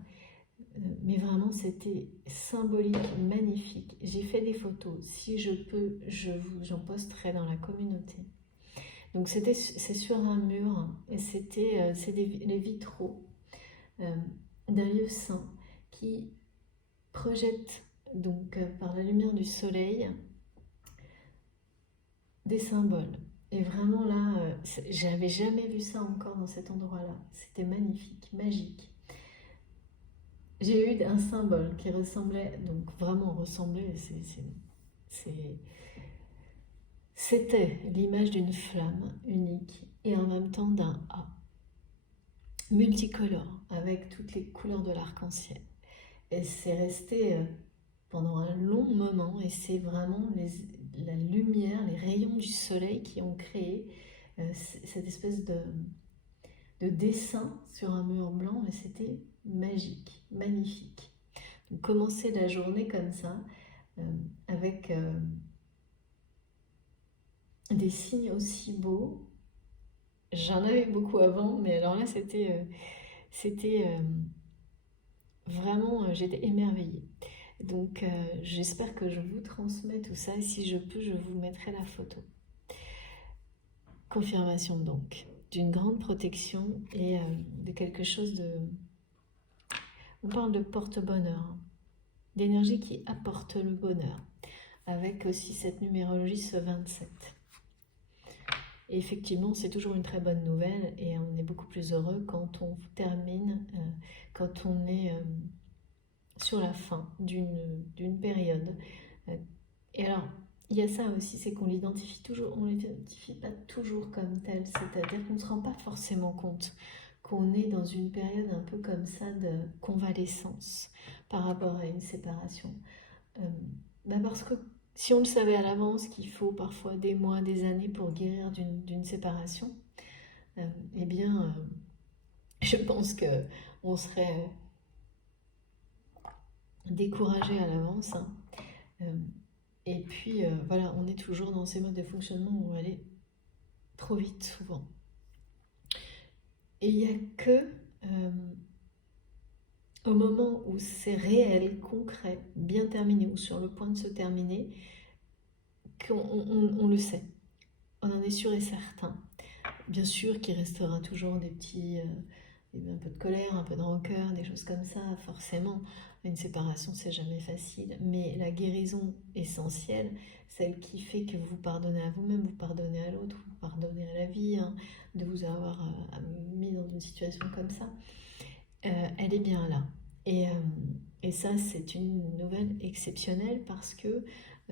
mais vraiment c'était symbolique, magnifique. J'ai fait des photos. Si je peux, j'en posterai dans la communauté. Donc c'est sur un mur et c'est les vitraux d'un lieu saint qui projette donc par la lumière du soleil des symboles. Et vraiment là, j'avais jamais vu ça encore dans cet endroit-là. C'était magnifique, magique. J'ai eu un symbole qui ressemblait, donc vraiment ressemblait, c'était l'image d'une flamme unique et en même temps d'un A, multicolore, avec toutes les couleurs de l'arc-en-ciel. Et c'est resté pendant un long moment et c'est vraiment la lumière, les rayons du soleil qui ont créé cette espèce de dessin sur un mur blanc et c'était magique, magnifique. Donc, commencer la journée comme ça, avec des signes aussi beaux. J'en avais beaucoup avant, mais alors là c'était vraiment, j'étais émerveillée. Donc j'espère que je vous transmets tout ça et si je peux, je vous mettrai la photo. Confirmation donc d'une grande protection et de quelque chose de... On parle de porte-bonheur, d'énergie qui apporte le bonheur, avec aussi cette numérologie, ce 27. Et effectivement, c'est toujours une très bonne nouvelle et on est beaucoup plus heureux quand on termine, quand on est sur la fin d'une période. Et alors, il y a ça aussi, c'est qu'on l'identifie toujours, on l'identifie pas toujours comme tel, c'est-à-dire qu'on ne se rend pas forcément compte qu'on est dans une période un peu comme ça de convalescence par rapport à une séparation. Parce que si on le savait à l'avance qu'il faut parfois des mois, des années pour guérir d'une séparation, eh bien, je pense qu'on serait découragé à l'avance, hein. Et puis, voilà, on est toujours dans ces modes de fonctionnement où on va aller trop vite souvent. Et il n'y a que au moment où c'est réel, concret, bien terminé ou sur le point de se terminer, qu'on le sait, on en est sûr et certain. Bien sûr qu'il restera toujours des petits, un peu de colère, un peu de rancœur, des choses comme ça, forcément. Une séparation, c'est jamais facile, mais la guérison essentielle, celle qui fait que vous pardonnez à vous-même, vous pardonnez à l'autre, vous pardonnez à la vie, hein, de vous avoir mis dans une situation comme ça, elle est bien là. Et ça, c'est une nouvelle exceptionnelle parce que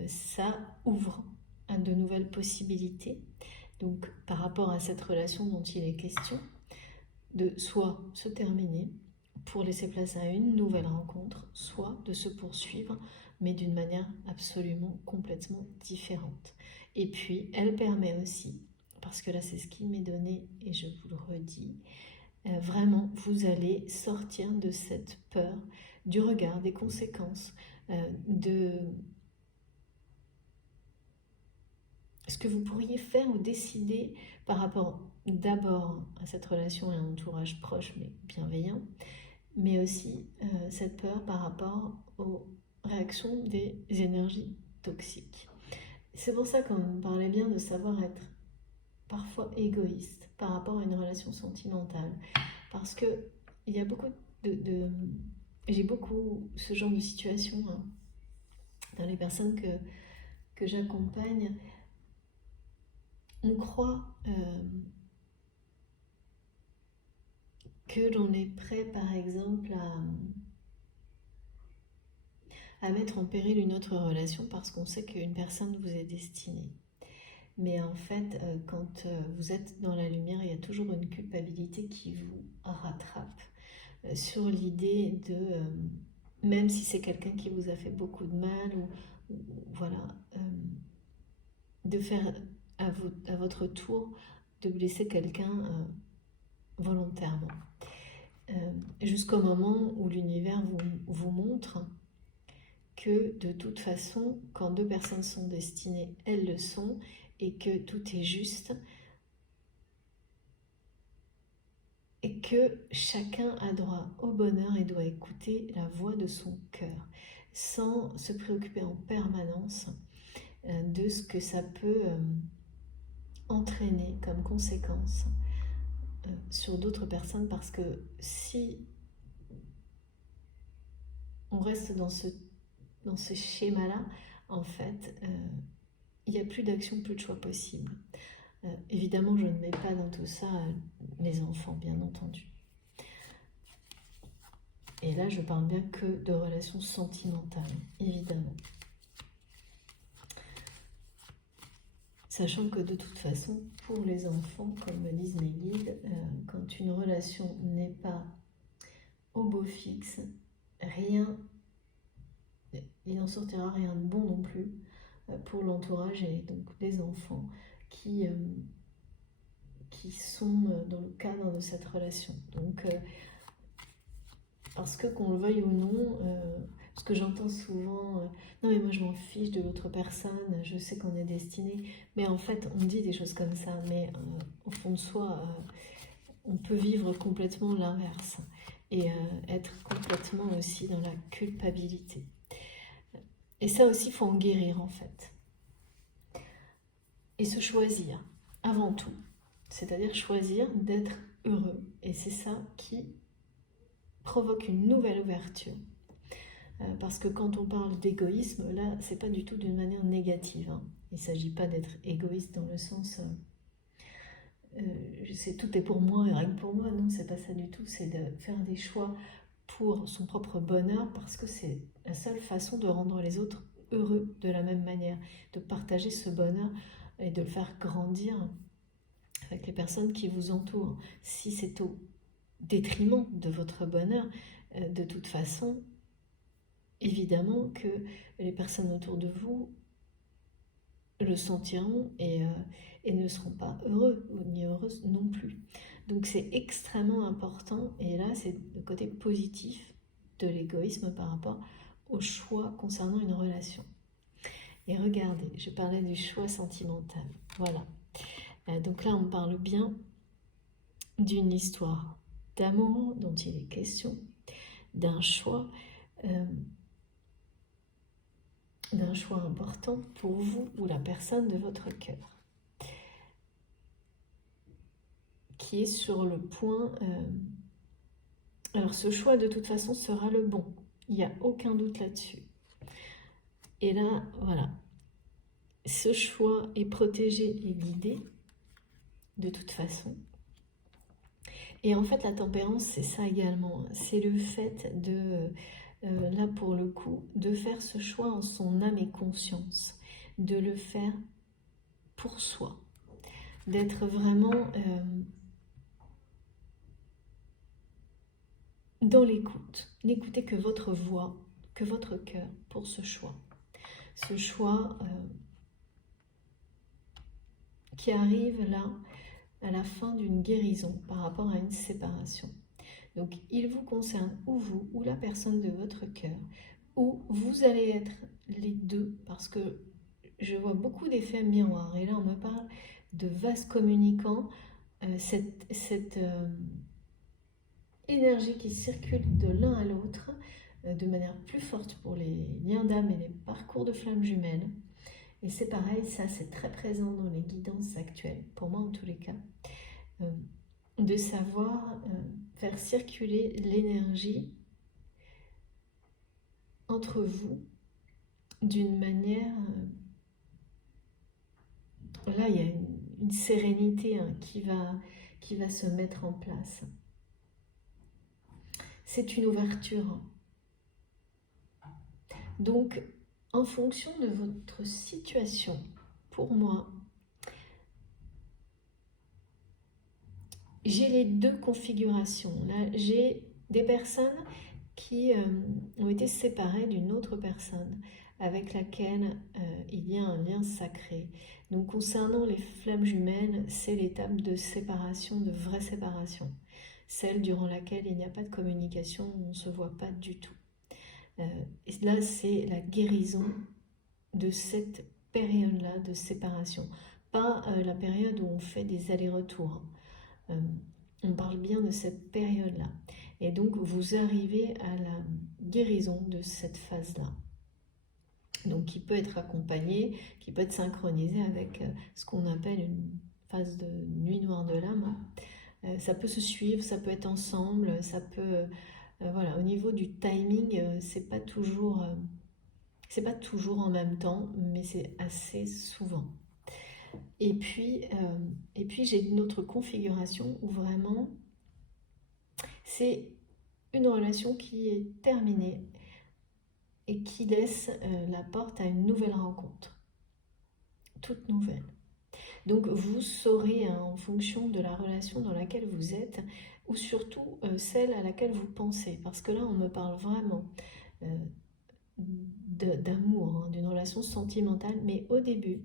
ça ouvre à de nouvelles possibilités. Donc, par rapport à cette relation dont il est question, de soit se terminer pour laisser place à une nouvelle rencontre, soit de se poursuivre, mais d'une manière absolument complètement différente. Et puis, elle permet aussi, parce que là c'est ce qui m'est donné et je vous le redis, vraiment vous allez sortir de cette peur, du regard, des conséquences, de ce que vous pourriez faire ou décider par rapport d'abord à cette relation et à un entourage proche mais bienveillant, mais aussi cette peur par rapport aux réactions des énergies toxiques. C'est pour ça qu'on parlait bien de savoir être parfois égoïste par rapport à une relation sentimentale, parce que il y a beaucoup j'ai beaucoup ce genre de situation hein, dans les personnes que j'accompagne. On croit que l'on est prêt, par exemple, à mettre en péril une autre relation parce qu'on sait qu'une personne vous est destinée. Mais en fait, quand vous êtes dans la lumière, il y a toujours une culpabilité qui vous rattrape sur l'idée de, même si c'est quelqu'un qui vous a fait beaucoup de mal, ou voilà, de faire à votre tour, de blesser quelqu'un volontairement. Jusqu'au moment où l'univers vous montre que de toute façon, quand deux personnes sont destinées, elles le sont, et que tout est juste, et que chacun a droit au bonheur et doit écouter la voix de son cœur, sans se préoccuper en permanence de ce que ça peut entraîner comme conséquence sur d'autres personnes, parce que si on reste dans ce schéma-là, en fait, il n'y a plus d'action, plus de choix possible. Évidemment, je ne mets pas dans tout ça mes enfants, bien entendu. Et là, je parle bien que de relations sentimentales, évidemment. Sachant que de toute façon, pour les enfants, comme me disent mes guides, quand une relation n'est pas au beau fixe, rien, il n'en sortira rien de bon non plus pour l'entourage et donc les enfants qui sont dans le cadre de cette relation. Donc, parce que qu'on le veuille ou non, ce que j'entends souvent, non mais moi je m'en fiche de l'autre personne, je sais qu'on est destiné, mais en fait on dit des choses comme ça, mais au fond de soi, on peut vivre complètement l'inverse et être complètement aussi dans la culpabilité. Et ça aussi, il faut en guérir en fait. Et se choisir avant tout, c'est-à-dire choisir d'être heureux. Et c'est ça qui provoque une nouvelle ouverture. Parce que quand on parle d'égoïsme, là, c'est pas du tout d'une manière négative. Hein. Il ne s'agit pas d'être égoïste dans le sens tout est pour moi et rien que pour moi. Non, c'est pas ça du tout. C'est de faire des choix pour son propre bonheur parce que c'est la seule façon de rendre les autres heureux de la même manière, de partager ce bonheur et de le faire grandir avec les personnes qui vous entourent. Si c'est au détriment de votre bonheur, de toute façon, évidemment que les personnes autour de vous le sentiront et ne seront pas heureux ni heureuses non plus. Donc c'est extrêmement important, et là c'est le côté positif de l'égoïsme par rapport au choix concernant une relation. Et regardez, je parlais du choix sentimental. Voilà. Donc là on parle bien d'une histoire d'amour dont il est question, d'un choix. d'un choix important pour vous ou la personne de votre cœur, qui est sur le point... Alors ce choix de toute façon sera le bon, il n'y a aucun doute là-dessus. Et là, voilà, ce choix est protégé et guidé de toute façon. Et en fait, la tempérance, c'est ça également. C'est le fait de, là pour le coup, de faire ce choix en son âme et conscience. De le faire pour soi. D'être vraiment dans l'écoute. N'écoutez que votre voix, que votre cœur pour ce choix. Ce choix qui arrive là, à la fin d'une guérison par rapport à une séparation. Donc il vous concerne ou vous ou la personne de votre cœur, ou vous allez être les deux, parce que je vois beaucoup d'effets miroirs. Et là on me parle de vases communicants, cette énergie qui circule de l'un à l'autre de manière plus forte pour les liens d'âme et les parcours de flammes jumelles. Et c'est pareil, ça c'est très présent dans les guidances actuelles, pour moi en tous les cas, de savoir faire circuler l'énergie entre vous d'une manière... là il y a une sérénité qui va se mettre en place. C'est une ouverture. Donc, en fonction de votre situation, pour moi, j'ai les deux configurations. Là, j'ai des personnes qui ont été séparées d'une autre personne avec laquelle il y a un lien sacré. Donc, concernant les flammes jumelles, c'est l'étape de séparation, de vraie séparation. Celle durant laquelle il n'y a pas de communication, on ne se voit pas du tout. Et là, c'est la guérison de cette période-là de séparation. Pas la période où on fait des allers-retours. On parle bien de cette période-là. Et donc, vous arrivez à la guérison de cette phase-là. Donc, qui peut être accompagnée, qui peut être synchronisée avec ce qu'on appelle une phase de nuit noire de l'âme. Ça peut se suivre, ça peut être ensemble, ça peut... voilà, au niveau du timing, c'est pas toujours en même temps, mais c'est assez souvent. Et puis j'ai une autre configuration où vraiment c'est une relation qui est terminée et qui laisse la porte à une nouvelle rencontre, toute nouvelle. Donc vous saurez en fonction de la relation dans laquelle vous êtes, ou surtout celle à laquelle vous pensez, parce que là on me parle vraiment d'amour, d'une relation sentimentale, mais au début,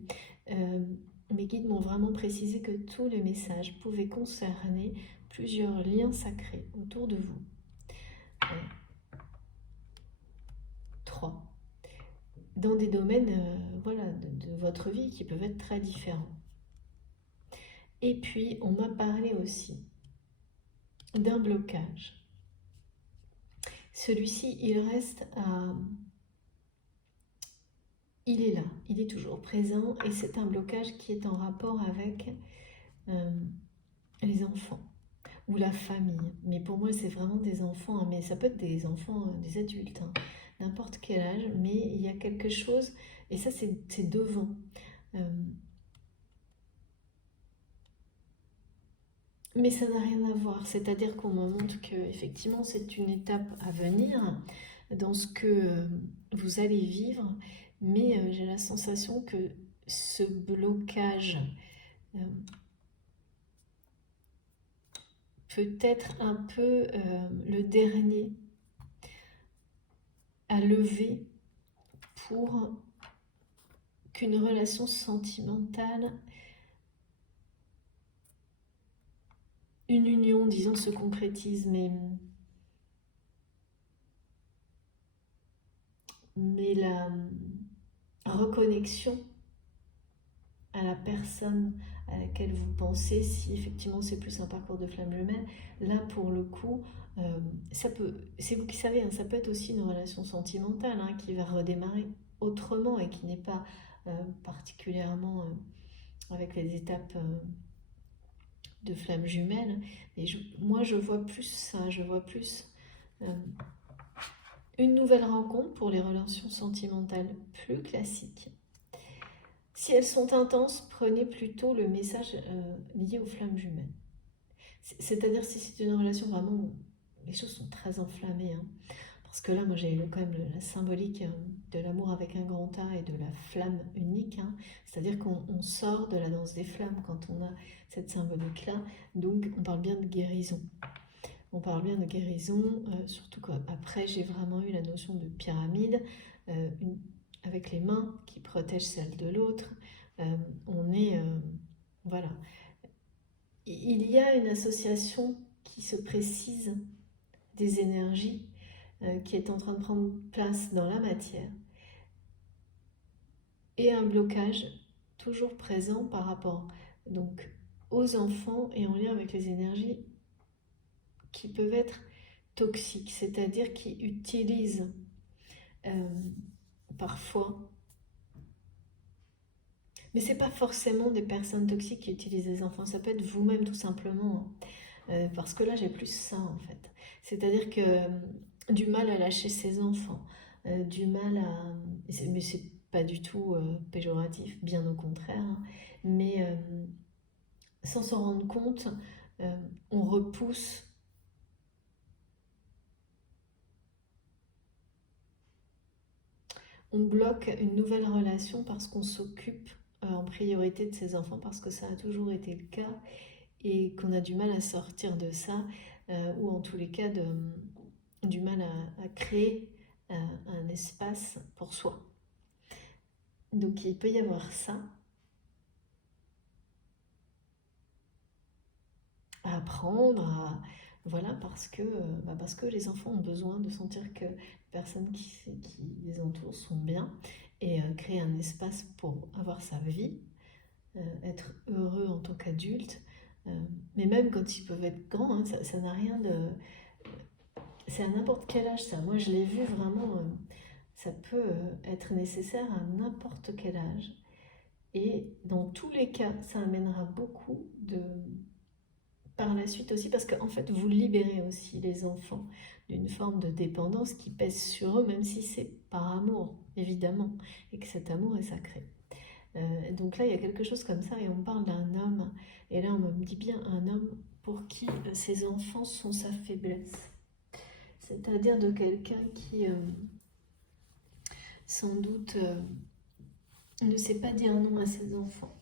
mes guides m'ont vraiment précisé que tous les messages pouvaient concerner plusieurs liens sacrés autour de vous. 3. Dans des domaines voilà, de votre vie qui peuvent être très différents. Et puis, on m'a parlé aussi d'un blocage. Celui-ci, il reste à... Il est là, il est toujours présent, et c'est un blocage qui est en rapport avec les enfants ou la famille. Mais pour moi, c'est vraiment des enfants, mais ça peut être des enfants, des adultes, n'importe quel âge, mais il y a quelque chose, et ça c'est devant. Mais ça n'a rien à voir, c'est-à-dire qu'on me montre que effectivement c'est une étape à venir dans ce que vous allez vivre, mais j'ai la sensation que ce blocage peut être un peu le dernier à lever pour qu'une relation sentimentale, une union, disons, se concrétise, mais la reconnexion à la personne à laquelle vous pensez, si effectivement c'est plus un parcours de flamme jumelle, là pour le coup, ça peut, c'est vous qui savez, ça peut être aussi une relation sentimentale qui va redémarrer. autrement et qui n'est pas particulièrement avec les étapes de flammes jumelles. Et moi, je vois plus ça, je vois plus une nouvelle rencontre pour les relations sentimentales plus classiques. Si elles sont intenses, prenez plutôt le message lié aux flammes jumelles. C'est-à-dire si c'est une relation vraiment où les choses sont très enflammées, hein. Parce que là, moi, j'ai quand même la symbolique de l'amour avec un grand A et de la flamme unique, hein. C'est-à-dire qu'on sort de la danse des flammes quand on a cette symbolique-là. Donc, on parle bien de guérison. On parle bien de guérison, surtout qu'après, j'ai vraiment eu la notion de pyramide, avec les mains qui protègent celles de l'autre. On est... voilà. Il y a une association qui se précise des énergies qui est en train de prendre place dans la matière et un blocage toujours présent par rapport donc aux enfants et en lien avec les énergies qui peuvent être toxiques, c'est-à-dire qui utilisent parfois, mais c'est pas forcément des personnes toxiques qui utilisent les enfants, ça peut être vous-même tout simplement, hein. Parce que là j'ai plus ça en fait, c'est-à-dire que du mal à lâcher ses enfants, du mal à... Mais c'est pas du tout péjoratif, bien au contraire, hein. Mais sans s'en rendre compte, on repousse, on bloque une nouvelle relation parce qu'on s'occupe en priorité de ses enfants, parce que ça a toujours été le cas, et qu'on a du mal à sortir de ça, ou en tous les cas du mal à créer un espace pour soi. Donc il peut y avoir ça à apprendre, voilà, parce que les enfants ont besoin de sentir que les personnes qui les entourent sont bien, et créer un espace pour avoir sa vie, être heureux en tant qu'adulte, mais même quand ils peuvent être grands, hein, ça n'a rien de... C'est à n'importe quel âge ça. Moi je l'ai vu vraiment, ça peut être nécessaire à n'importe quel âge. Et dans tous les cas, ça amènera beaucoup de... par la suite aussi, parce qu'en fait, vous libérez aussi les enfants d'une forme de dépendance qui pèse sur eux, même si c'est par amour, évidemment, et que cet amour est sacré. Donc là, il y a quelque chose comme ça, et on parle d'un homme, et là, on me dit bien un homme pour qui ses enfants sont sa faiblesse. C'est-à-dire de quelqu'un qui, sans doute, ne sait pas dire non à ses enfants.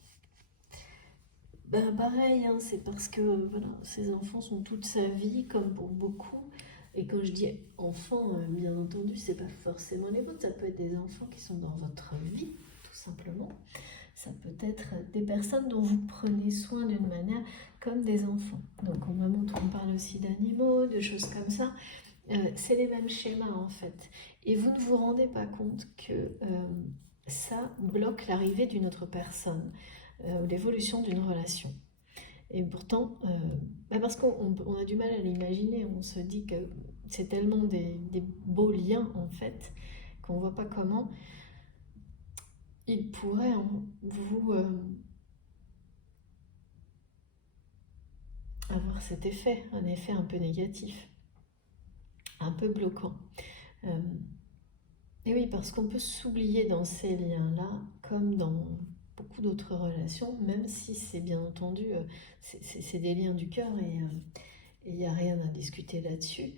Ben pareil, hein, c'est parce que voilà, ces enfants sont toute sa vie, comme pour beaucoup. Et quand je dis enfants, bien entendu, c'est pas forcément les vôtres, ça peut être des enfants qui sont dans votre vie, tout simplement. Ça peut être des personnes dont vous prenez soin d'une manière comme des enfants. Donc on me montre, on parle aussi d'animaux, de choses comme ça. C'est les mêmes schémas en fait. Et vous ne vous rendez pas compte que ça bloque l'arrivée d'une autre personne, l'évolution d'une relation. Et pourtant, parce qu'on a du mal à l'imaginer, on se dit que c'est tellement des beaux liens en fait, qu'on ne voit pas comment il pourrait vous avoir cet effet, un effet un peu négatif, un peu bloquant. Et oui, parce qu'on peut s'oublier dans ces liens-là, comme dans beaucoup d'autres relations, même si c'est bien entendu, c'est des liens du cœur, et il n'y a rien à discuter là-dessus.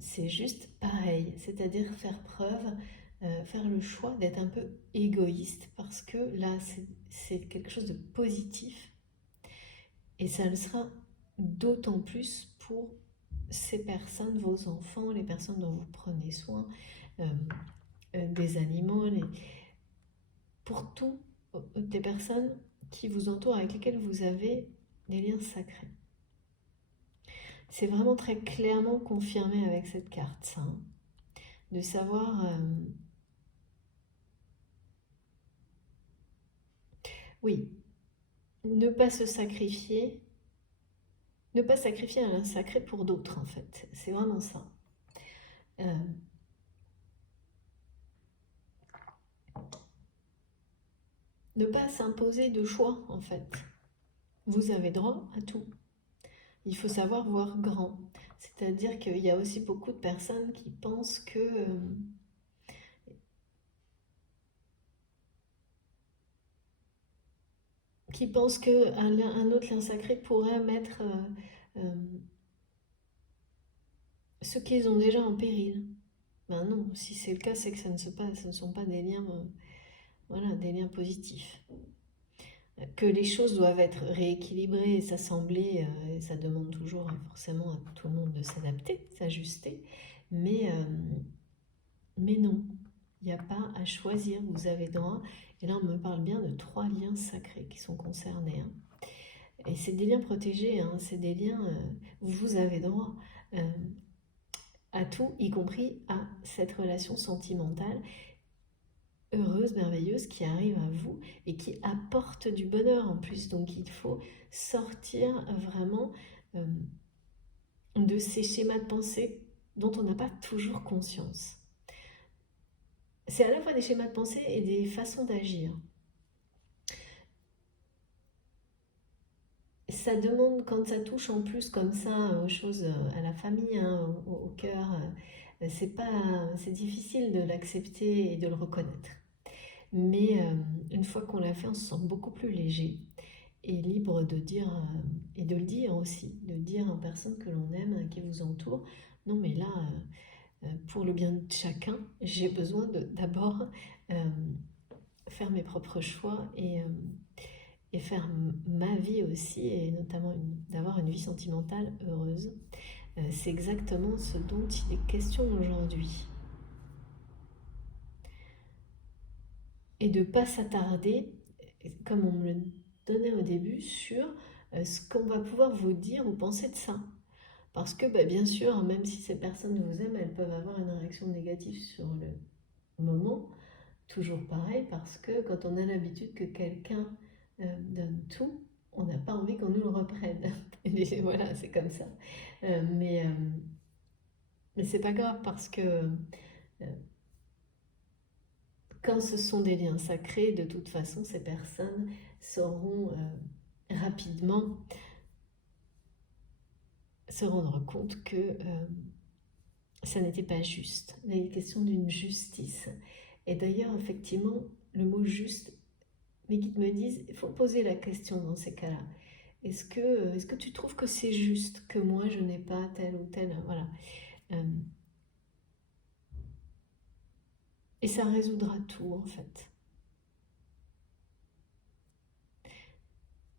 C'est juste pareil, c'est-à-dire faire preuve, faire le choix d'être un peu égoïste, parce que là, c'est quelque chose de positif, et ça le sera d'autant plus pour ces personnes, vos enfants, les personnes dont vous prenez soin, des animaux, pour toutes des personnes qui vous entourent, avec lesquelles vous avez des liens sacrés. C'est vraiment très clairement confirmé avec cette carte, ça, hein, de savoir... oui, ne pas se sacrifier, ne pas sacrifier un sacré pour d'autres, en fait. C'est vraiment ça. ne pas s'imposer de choix en fait. Vous avez droit à tout. Il faut savoir voir grand. C'est-à-dire qu'il y a aussi beaucoup de personnes qui pensent qu'un autre lien sacré pourrait mettre ceux qu'ils ont déjà en péril. Ben non, si c'est le cas, c'est que ce ne sont pas des liens, voilà, des liens positifs. Que les choses doivent être rééquilibrées et s'assembler, ça demande toujours forcément à tout le monde de s'adapter, s'ajuster, mais, mais non, il n'y a pas à choisir, vous avez droit. Et là, on me parle bien de 3 liens sacrés qui sont concernés. Hein. Et c'est des liens protégés, hein, c'est des liens où vous avez droit à tout, y compris à cette relation sentimentale heureuse, merveilleuse qui arrive à vous et qui apporte du bonheur en plus. Donc il faut sortir vraiment de ces schémas de pensée dont on n'a pas toujours conscience. C'est à la fois des schémas de pensée et des façons d'agir. Ça demande, quand ça touche en plus comme ça aux choses, à la famille, hein, au cœur, c'est difficile de l'accepter et de le reconnaître. Mais une fois qu'on l'a fait, on se sent beaucoup plus léger et libre de dire, et de le dire aussi, de dire aux personnes que l'on aime, qui vous entourent, non mais là, pour le bien de chacun, j'ai besoin de d'abord faire mes propres choix et faire ma vie aussi, et notamment d'avoir une vie sentimentale heureuse. C'est exactement ce dont il est question aujourd'hui. Et de ne pas s'attarder, comme on me le donnait au début, sur ce qu'on va pouvoir vous dire ou penser de ça. Parce que bah, bien sûr, même si ces personnes vous aiment, elles peuvent avoir une réaction négative sur le moment. Toujours pareil, parce que quand on a l'habitude que quelqu'un donne tout, on n'a pas envie qu'on nous le reprenne. Et voilà, c'est comme ça. Mais c'est pas grave parce que quand ce sont des liens sacrés, de toute façon, ces personnes sauront rapidement se rendre compte que ça n'était pas juste. Il y a question d'une justice. Et d'ailleurs, effectivement, le mot juste, mes guides me disent, il faut poser la question dans ces cas-là. Est-ce que tu trouves que c'est juste que moi je n'ai pas tel ou tel, voilà. Et ça résoudra tout en fait.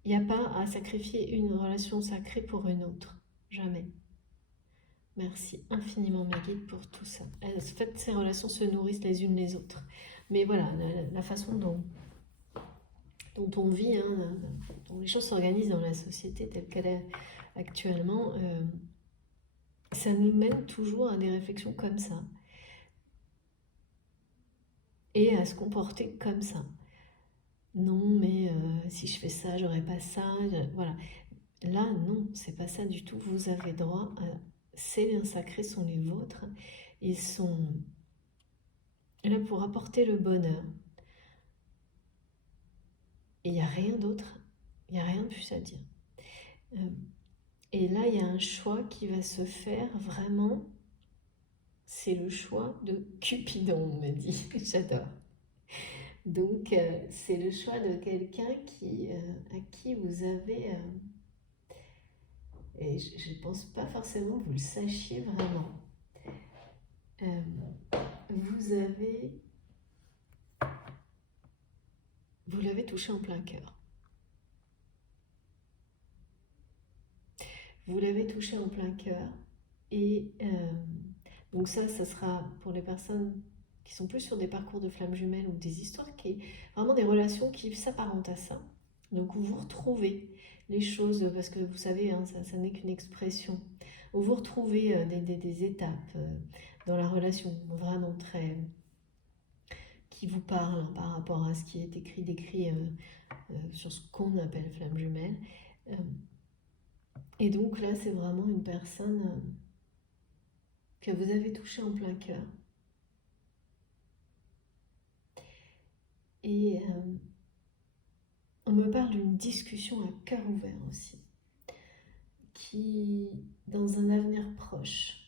Il n'y a pas à sacrifier une relation sacrée pour une autre, jamais. Merci infiniment mes guides pour tout ça. En fait, ces relations se nourrissent les unes les autres. Mais voilà, la façon dont on vit, hein, dont les choses s'organisent dans la société telle qu'elle est actuellement, ça nous mène toujours à des réflexions comme ça. Et à se comporter comme ça. Non, mais si je fais ça, j'aurai pas ça. Voilà. Là, non, c'est pas ça du tout. Vous avez droit à... Ces liens sacrés sont les vôtres. Ils sont là pour apporter le bonheur. Et il n'y a rien d'autre. Il n'y a rien de plus à dire. Et là, il y a un choix qui va se faire vraiment. C'est le choix de Cupidon, on me dit. J'adore. Donc, c'est le choix de quelqu'un à qui vous avez... et je ne pense pas forcément que vous le sachiez vraiment. Vous l'avez touché en plein cœur. Vous l'avez touché en plein cœur. Et donc ça sera pour les personnes qui sont plus sur des parcours de flammes jumelles ou des histoires vraiment des relations qui s'apparentent à ça. Donc vous retrouvez les choses, parce que vous savez, hein, ça n'est qu'une expression. Vous retrouvez des étapes dans la relation vraiment très... qui vous parlent hein, par rapport à ce qui est décrit sur ce qu'on appelle flamme jumelle. Et donc là, c'est vraiment une personne que vous avez touchée en plein cœur. Et on me parle d'une discussion à cœur ouvert aussi, qui, dans un avenir proche.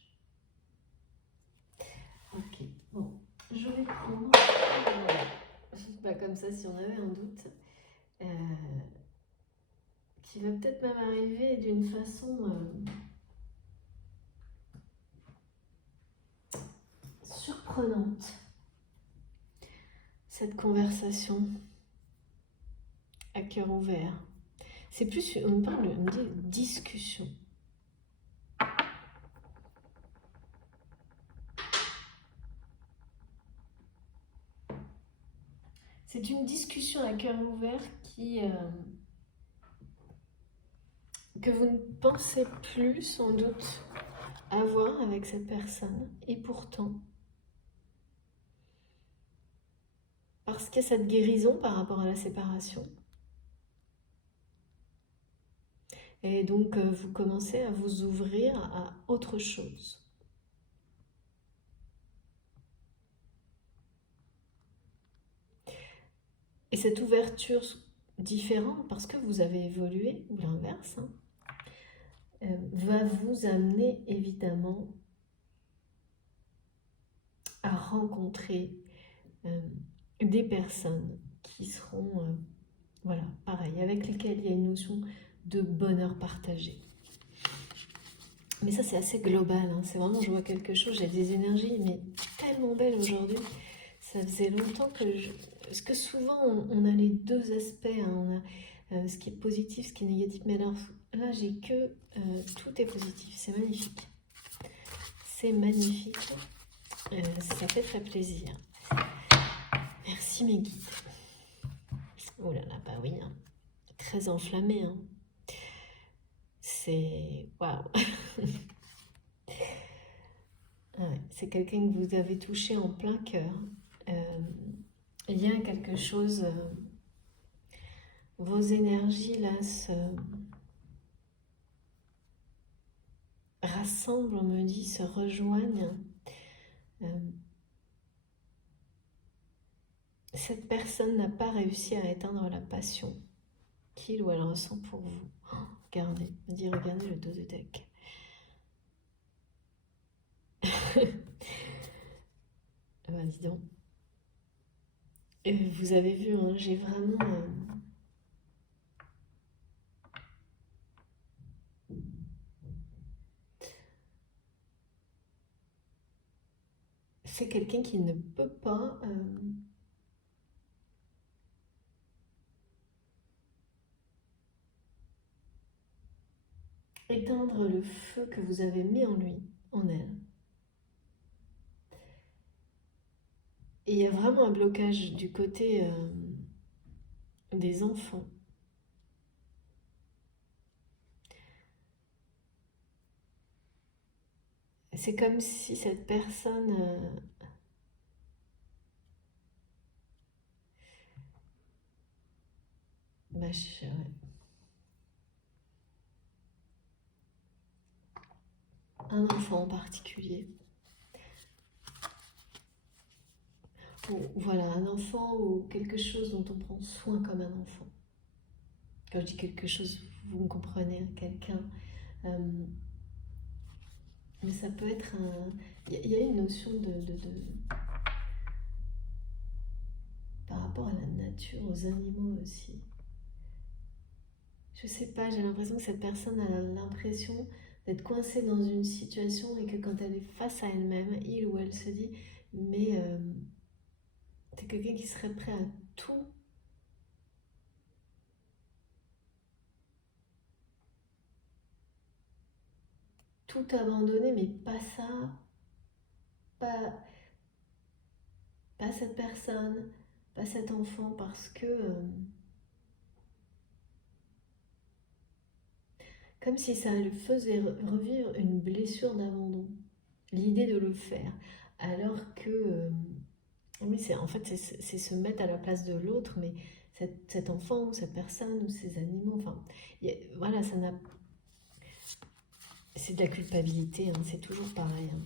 Ok, bon, je vais prendre, pas comme ça si on avait un doute, qui va peut-être même arriver d'une façon surprenante. Cette conversation à cœur ouvert. C'est plus, on parle de discussion. C'est une discussion à cœur ouvert que vous ne pensez plus sans doute avoir avec cette personne. Et pourtant, parce qu'il y a cette guérison par rapport à la séparation. Et donc, vous commencez à vous ouvrir à autre chose. Et cette ouverture différente, parce que vous avez évolué, ou l'inverse, va vous amener évidemment à rencontrer des personnes qui seront, voilà, pareil, avec lesquelles il y a une notion de bonheur partagé. Mais ça, c'est assez global, hein. C'est vraiment, je vois quelque chose, j'ai des énergies, mais tellement belles aujourd'hui. Ça faisait longtemps que Parce que souvent, on a les deux aspects, hein. On a ce qui est positif, ce qui est négatif. Mais alors, là, j'ai que... tout est positif, c'est magnifique. C'est magnifique. Ça fait très plaisir. Merci mes guides. Oh là là, bah oui, hein. Très enflammé, hein. C'est... Waouh. Ouais, c'est quelqu'un que vous avez touché en plein cœur. Il y a quelque chose... vos énergies là se rassemblent, on me dit, se rejoignent. Cette personne n'a pas réussi à éteindre la passion qu'il ou elle ressent pour vous. Oh, regardez, on dit regardez le dos de deck. Ah ben, dis donc. Et vous avez vu, hein, j'ai vraiment... c'est quelqu'un qui ne peut pas... éteindre le feu que vous avez mis en lui, en elle. Et il y a vraiment un blocage du côté des enfants. C'est comme si cette personne... ouais. Un enfant en particulier. Ou, voilà, un enfant ou quelque chose dont on prend soin comme un enfant. Quand je dis quelque chose, vous me comprenez, hein, quelqu'un. Mais ça peut être un... Il y a une notion par rapport à la nature, aux animaux aussi. Je sais pas, j'ai l'impression que cette personne a l'impression d'être coincée dans une situation et que quand elle est face à elle-même, il ou elle se dit, mais c'est quelqu'un qui serait prêt à tout abandonner, mais pas ça, pas, pas cette personne, pas cet enfant, parce que comme si ça le faisait revivre une blessure d'abandon, l'idée de le faire, alors que oui, en fait c'est se mettre à la place de l'autre, mais cet enfant ou cette personne ou ces animaux, enfin voilà, ça n'a, c'est de la culpabilité, hein, c'est toujours pareil, hein.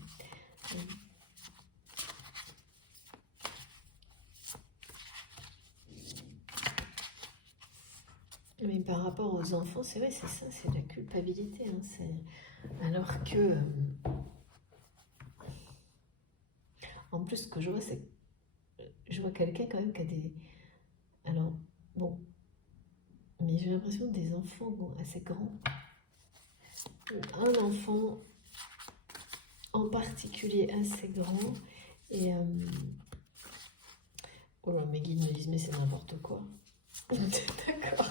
Mais par rapport aux enfants, c'est vrai, c'est ça, c'est de la culpabilité. Hein, alors que, en plus, ce que je vois, c'est que je vois quelqu'un quand même qui a des... Alors, bon, mais j'ai l'impression des enfants assez grands. Un enfant en particulier assez grand. Et... oh là, mes guides me disent, mais c'est n'importe quoi. D'accord.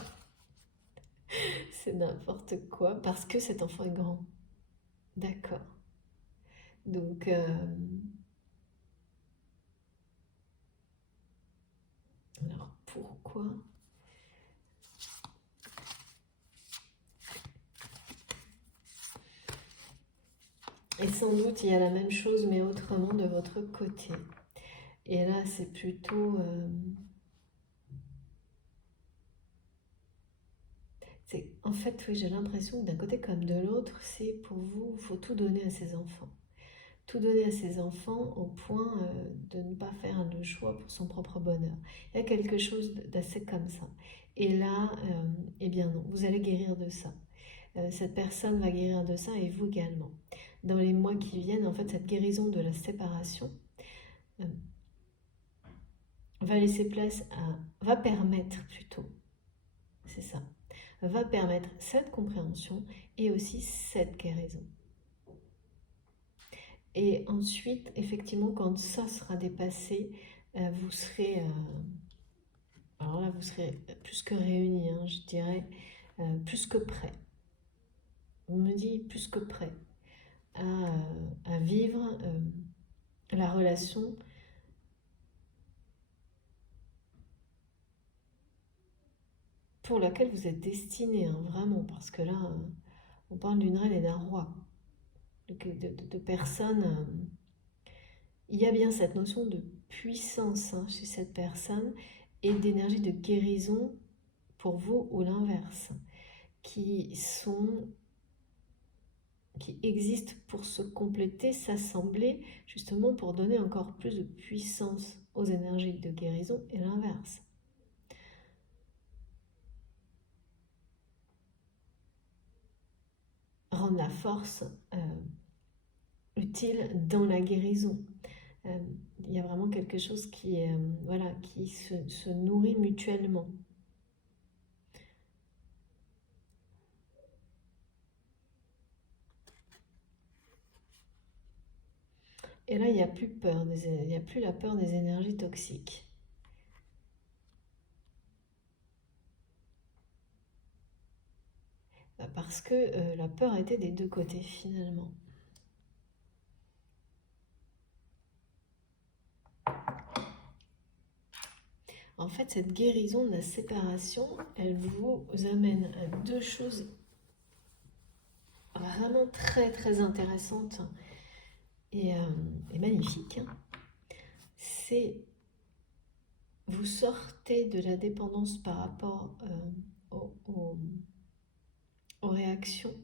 C'est n'importe quoi parce que cet enfant est grand. D'accord. Donc, alors pourquoi? Et sans doute, il y a la même chose, mais autrement de votre côté. Et là, c'est plutôt... en fait, oui, j'ai l'impression que d'un côté comme de l'autre, c'est pour vous, il faut tout donner à ses enfants. Tout donner à ses enfants au point de ne pas faire le choix pour son propre bonheur. Il y a quelque chose d'assez comme ça. Et là, eh bien non, vous allez guérir de ça. Cette personne va guérir de ça et vous également. Dans les mois qui viennent, en fait, cette guérison de la séparation va laisser place à... va permettre plutôt, c'est ça, va permettre cette compréhension et aussi cette guérison. Et ensuite, effectivement, quand ça sera dépassé, vous serez... alors là, vous serez plus que réunis, hein, je dirais, plus que prêts. On me dit plus que prêts à vivre la relation pour laquelle vous êtes destiné, hein, vraiment, parce que là, on parle d'une reine et d'un roi, de personnes. Il y a bien cette notion de puissance hein, chez cette personne et d'énergie de guérison pour vous ou l'inverse, qui existent pour se compléter, s'assembler, justement pour donner encore plus de puissance aux énergies de guérison et l'inverse. Rendre la force utile dans la guérison. Il y a vraiment quelque chose qui, voilà, qui se nourrit mutuellement. Et là, il n'y a plus peur, il n'y a plus la peur des énergies toxiques. Parce que la peur était des deux côtés finalement. En fait, cette guérison de la séparation, elle vous amène à deux choses vraiment très très intéressantes et magnifiques. C'est vous sortez de la dépendance par rapport aux réactions,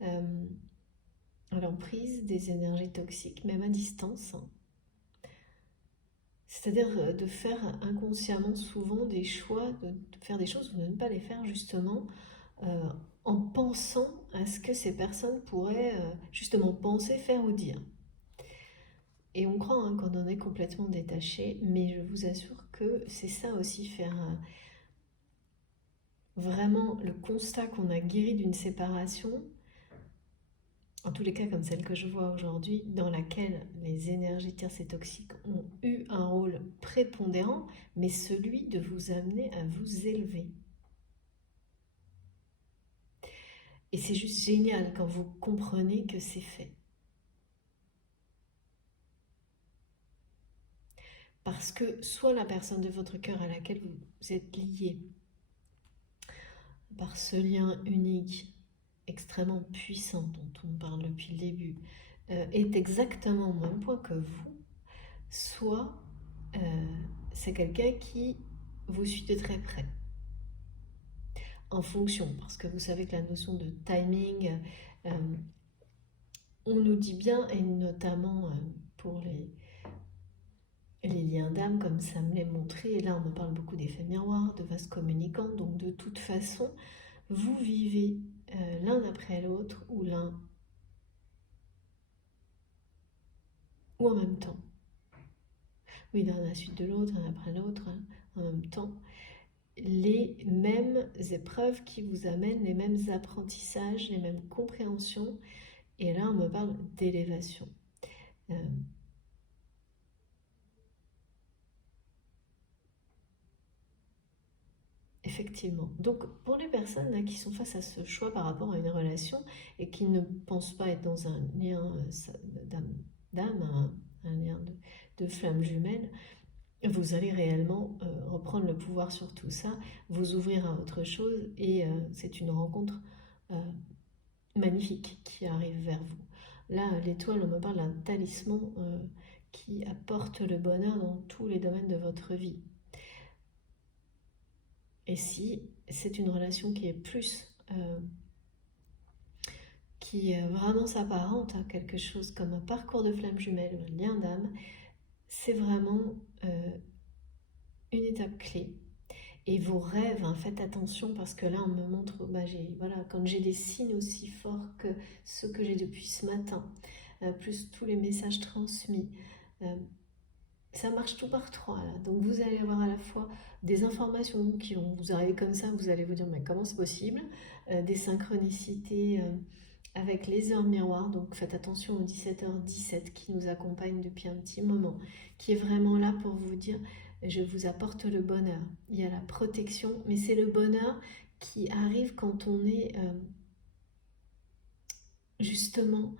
à l'emprise des énergies toxiques, même à distance. C'est-à-dire de faire inconsciemment souvent des choix, de faire des choses ou de ne pas les faire justement en pensant à ce que ces personnes pourraient justement penser, faire ou dire. Et on croit hein, qu'on en est complètement détaché, mais je vous assure que c'est ça aussi, faire vraiment le constat qu'on a guéri d'une séparation, en tous les cas comme celle que je vois aujourd'hui, dans laquelle les énergies tierces et toxiques ont eu un rôle prépondérant, mais celui de vous amener à vous élever. Et c'est juste génial quand vous comprenez que c'est fait. Parce que soit la personne de votre cœur à laquelle vous êtes lié, par ce lien unique, extrêmement puissant dont on parle depuis le début, est exactement au même point que vous, soit c'est quelqu'un qui vous suit de très près. En fonction, parce que vous savez que la notion de timing, on nous dit bien, et notamment pour les liens lien d'âme, comme ça me l'est montré. Et là, on me parle beaucoup d'effets miroirs, de vases communicants. Donc, de toute façon, vous vivez l'un après l'autre ou l'un ou en même temps. Oui, l'un à la suite de l'autre, un après l'autre, hein, en même temps. Les mêmes épreuves qui vous amènent les mêmes apprentissages, les mêmes compréhensions. Et là, on me parle d'élévation. Effectivement. Donc, pour les personnes là, qui sont face à ce choix par rapport à une relation et qui ne pensent pas être dans un lien d'âme, un lien de flamme jumelle, vous allez réellement reprendre le pouvoir sur tout ça, vous ouvrir à autre chose et c'est une rencontre magnifique qui arrive vers vous. Là, l'étoile, on me parle d'un talisman qui apporte le bonheur dans tous les domaines de votre vie. Et si c'est une relation qui est plus, qui vraiment s'apparente à quelque chose comme un parcours de flamme jumelle ou un lien d'âme, c'est vraiment une étape clé. Et vos rêves, hein, faites attention parce que là on me montre, voilà, quand j'ai des signes aussi forts que ceux que j'ai depuis ce matin, plus tous les messages transmis, ça marche tout par trois là. Donc vous allez avoir à la fois des informations qui vont vous arriver comme ça, vous allez vous dire mais comment c'est possible, des synchronicités avec les heures miroirs, donc faites attention aux 17h17 qui nous accompagnent depuis un petit moment, qui est vraiment là pour vous dire je vous apporte le bonheur. Il y a la protection, mais c'est le bonheur qui arrive quand on est justement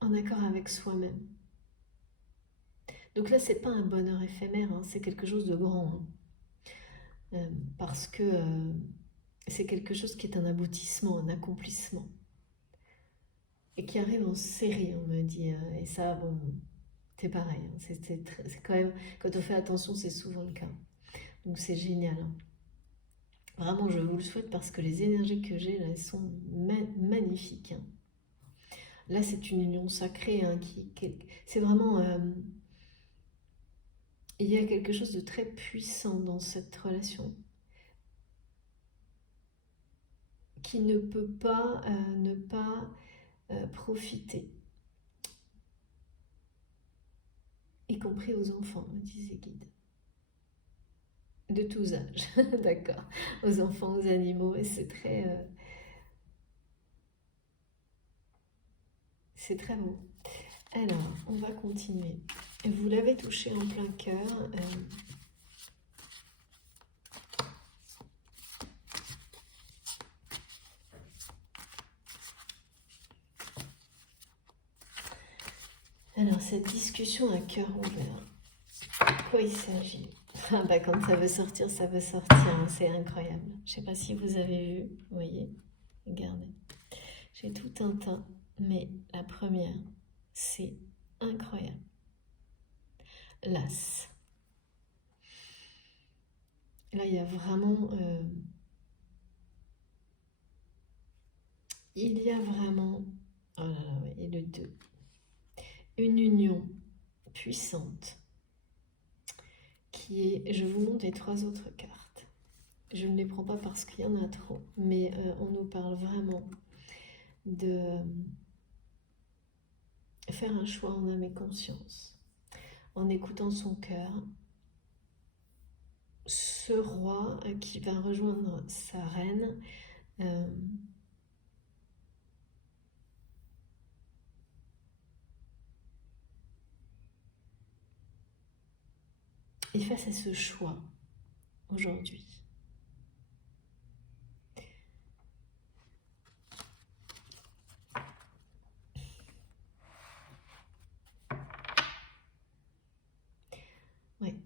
en accord avec soi-même. Donc là, c'est pas un bonheur éphémère, hein, c'est quelque chose de grand. Hein. Parce que c'est quelque chose qui est un aboutissement, un accomplissement. Et qui arrive en série, on me dit. Et ça, bon, c'est pareil. Hein, c'est quand même, quand on fait attention, c'est souvent le cas. Donc c'est génial. Hein. Vraiment, je vous le souhaite parce que les énergies que j'ai là, elles sont magnifiques. Hein. Là, c'est une union sacrée. Hein, c'est vraiment... il y a quelque chose de très puissant dans cette relation qui ne peut pas ne pas profiter. Y compris aux enfants, me disait Guide. De tous âges, d'accord. Aux enfants, aux animaux, et c'est très beau. Alors, on va continuer. Vous l'avez touché en plein cœur. Alors, cette discussion à cœur ouvert, de quoi il s'agit? Ah bah, quand ça veut sortir, ça veut sortir. Hein, c'est incroyable. Je ne sais pas si vous avez vu. Vous voyez? Regardez. J'ai tout un tas. Mais la première, c'est incroyable. L'As. Là, il y a vraiment... il y a vraiment... Oh là là, ouais, et le 2. Une union puissante qui est... Je vous montre les 3 autres cartes. Je ne les prends pas parce qu'il y en a trop, mais on nous parle vraiment de faire un choix en âme et conscience, en écoutant son cœur. Ce roi qui va rejoindre sa reine, est face à ce choix aujourd'hui. Oui.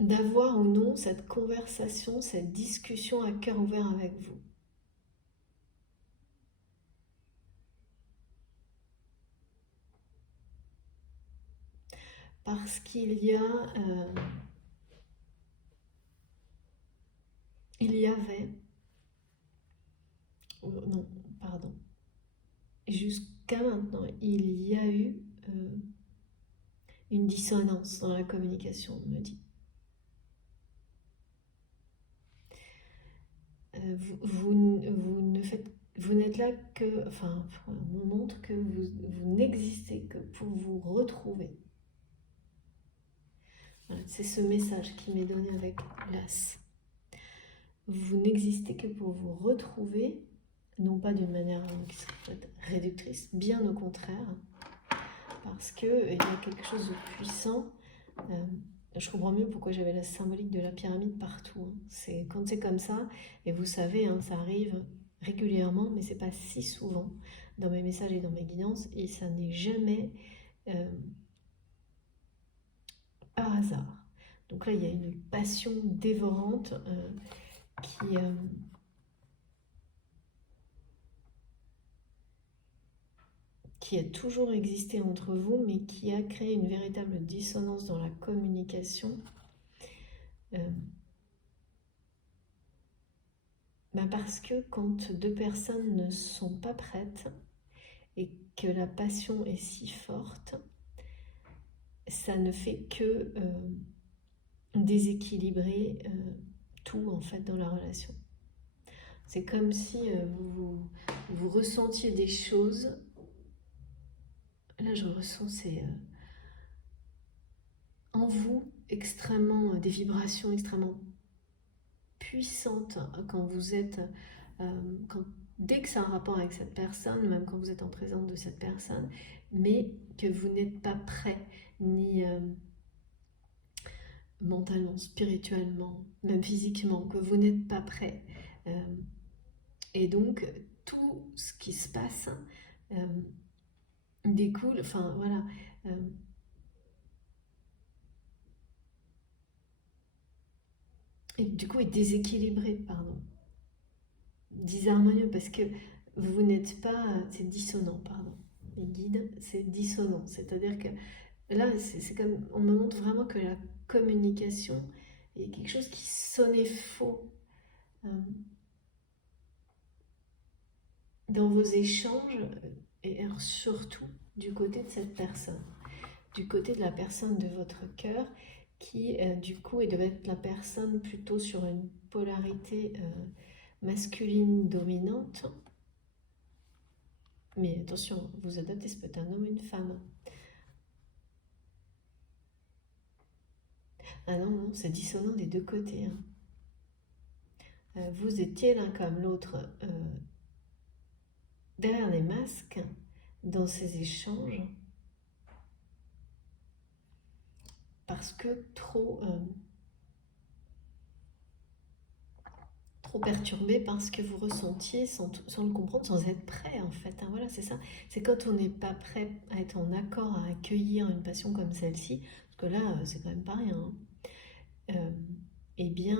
D'avoir ou non cette conversation, cette discussion à cœur ouvert avec vous. Parce qu'il y a... il y avait... non, pardon. Jusqu'à maintenant, il y a eu une dissonance dans la communication, on me dit. Vous n'êtes là que, enfin, on montre que vous n'existez que pour vous retrouver. Voilà, c'est ce message qui m'est donné avec l'As. Vous n'existez que pour vous retrouver, non pas d'une manière qui serait réductrice, bien au contraire, parce qu'il y a quelque chose de puissant. Je comprends mieux pourquoi j'avais la symbolique de la pyramide partout. C'est quand c'est comme ça, et vous savez, ça arrive régulièrement, mais c'est pas si souvent dans mes messages et dans mes guidances, et ça n'est jamais par hasard. Donc là, il y a une passion dévorante qui a toujours existé entre vous, mais qui a créé une véritable dissonance dans la communication. Parce que quand deux personnes ne sont pas prêtes et que la passion est si forte, ça ne fait que déséquilibrer tout en fait dans la relation. C'est comme si vous ressentiez des choses. Là, je ressens en vous extrêmement des vibrations extrêmement puissantes quand vous êtes dès que c'est un rapport avec cette personne, même quand vous êtes en présence de cette personne, mais que vous n'êtes pas prêt ni mentalement, spirituellement, même physiquement, que vous n'êtes pas prêt. Et donc, tout ce qui se passe découle, enfin voilà. Et du coup, est déséquilibré, pardon. Disharmonieux, parce que vous n'êtes pas. C'est dissonant, pardon. Les guides, c'est dissonant. C'est-à-dire que là, c'est comme. On me montre vraiment que la communication est quelque chose qui sonnait faux dans vos échanges, et surtout du côté de cette personne, du côté de la personne de votre cœur, qui du coup devait être la personne plutôt sur une polarité masculine dominante. Mais attention, vous adaptez, c'est peut-être un homme ou une femme. Ah non, non, c'est dissonant des deux côtés. Vous étiez l'un comme l'autre derrière les masques dans ces échanges parce que trop perturbé par ce que vous ressentiez sans le comprendre, sans être prêt en fait. Voilà, c'est ça. C'est quand on n'est pas prêt à être en accord, à accueillir une passion comme celle-ci, parce que là, c'est quand même pas rien. Eh bien,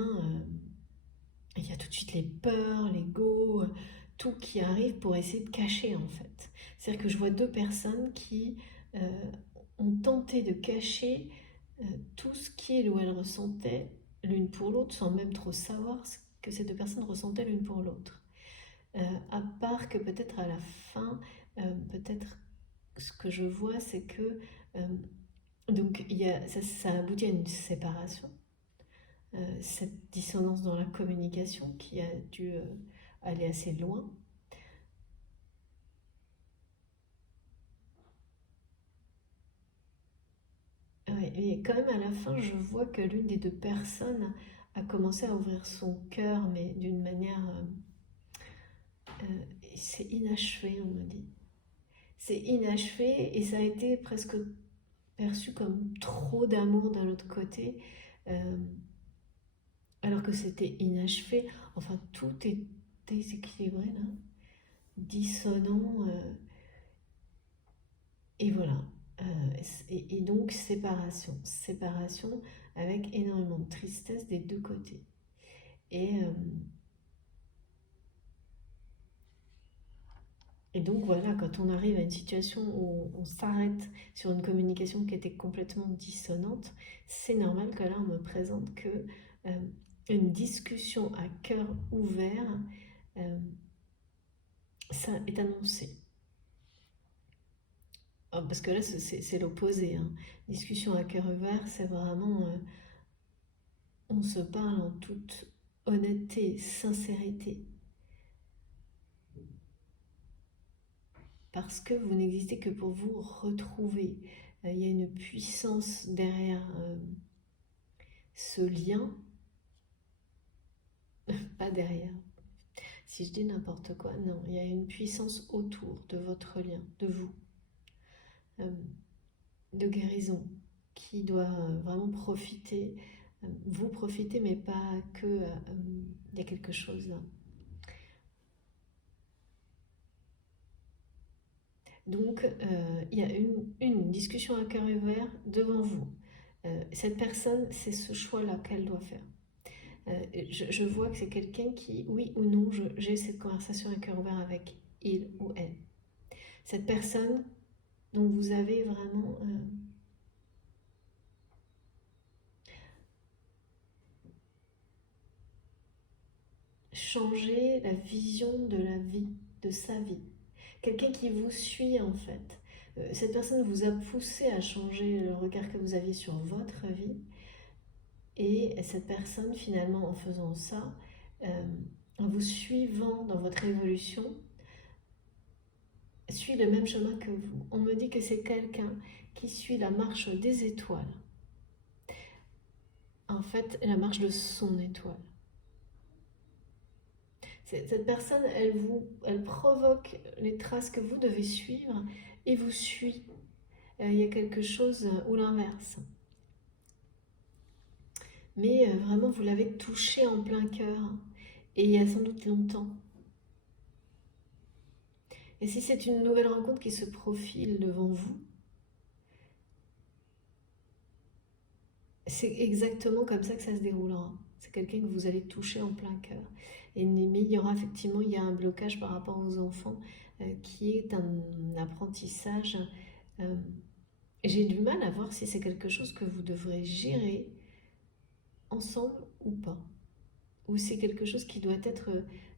il y a tout de suite les peurs, l'ego, tout qui arrive pour essayer de cacher en fait. C'est-à-dire que je vois deux personnes qui ont tenté de cacher tout ce qu'ils ou elles ressentaient l'une pour l'autre sans même trop savoir ce que ces deux personnes ressentaient l'une pour l'autre. À part que peut-être à la fin, peut-être ce que je vois, c'est que donc ça aboutit à une séparation, cette dissonance dans la communication qui a dû aller assez loin. Ouais, et quand même à la fin, je vois que l'une des deux personnes a commencé à ouvrir son cœur, mais d'une manière... c'est inachevé, on me dit. C'est inachevé et ça a été presque perçu comme trop d'amour d'un autre côté, alors que c'était inachevé. Enfin, tout est déséquilibré là, dissonant, et voilà. Et donc séparation avec énormément de tristesse des deux côtés. Et donc voilà, quand on arrive à une situation où on s'arrête sur une communication qui était complètement dissonante, c'est normal que là on me présente que une discussion à cœur ouvert, ça est annoncé. parce que là, c'est l'opposé, hein. Discussion à cœur ouvert, c'est vraiment... on se parle en toute honnêteté, sincérité. Parce que vous n'existez que pour vous retrouver. Il y a une puissance derrière ce lien, pas derrière. Si je dis n'importe quoi, non, il y a une puissance autour de votre lien, de vous, euh, de guérison, qui doit vraiment profiter, vous profiter, mais pas que, il y a quelque chose là. Donc, il y a une discussion à cœur ouvert devant vous. Cette personne, c'est ce choix-là qu'elle doit faire. Je vois que c'est quelqu'un qui, oui ou non, j'ai cette conversation à cœur ouvert avec il ou elle. Cette personne dont vous avez vraiment changé la vision de la vie, de sa vie. Quelqu'un qui vous suit en fait. Cette personne vous a poussé à changer le regard que vous aviez sur votre vie. Et cette personne, finalement, en faisant ça, en vous suivant dans votre évolution, suit le même chemin que vous. On me dit que c'est quelqu'un qui suit la marche des étoiles. En fait, la marche de son étoile. Cette personne, elle provoque les traces que vous devez suivre et vous suit. Il y a quelque chose ou l'inverse. Mais vraiment, vous l'avez touché en plein cœur. Et il y a sans doute longtemps. Et si c'est une nouvelle rencontre qui se profile devant vous, c'est exactement comme ça que ça se déroulera. C'est quelqu'un que vous allez toucher en plein cœur. Mais il y aura effectivement un blocage par rapport aux enfants qui est un apprentissage. euh, J'ai du mal à voir si c'est quelque chose que vous devrez gérer ensemble ou pas. Ou c'est quelque chose qui doit être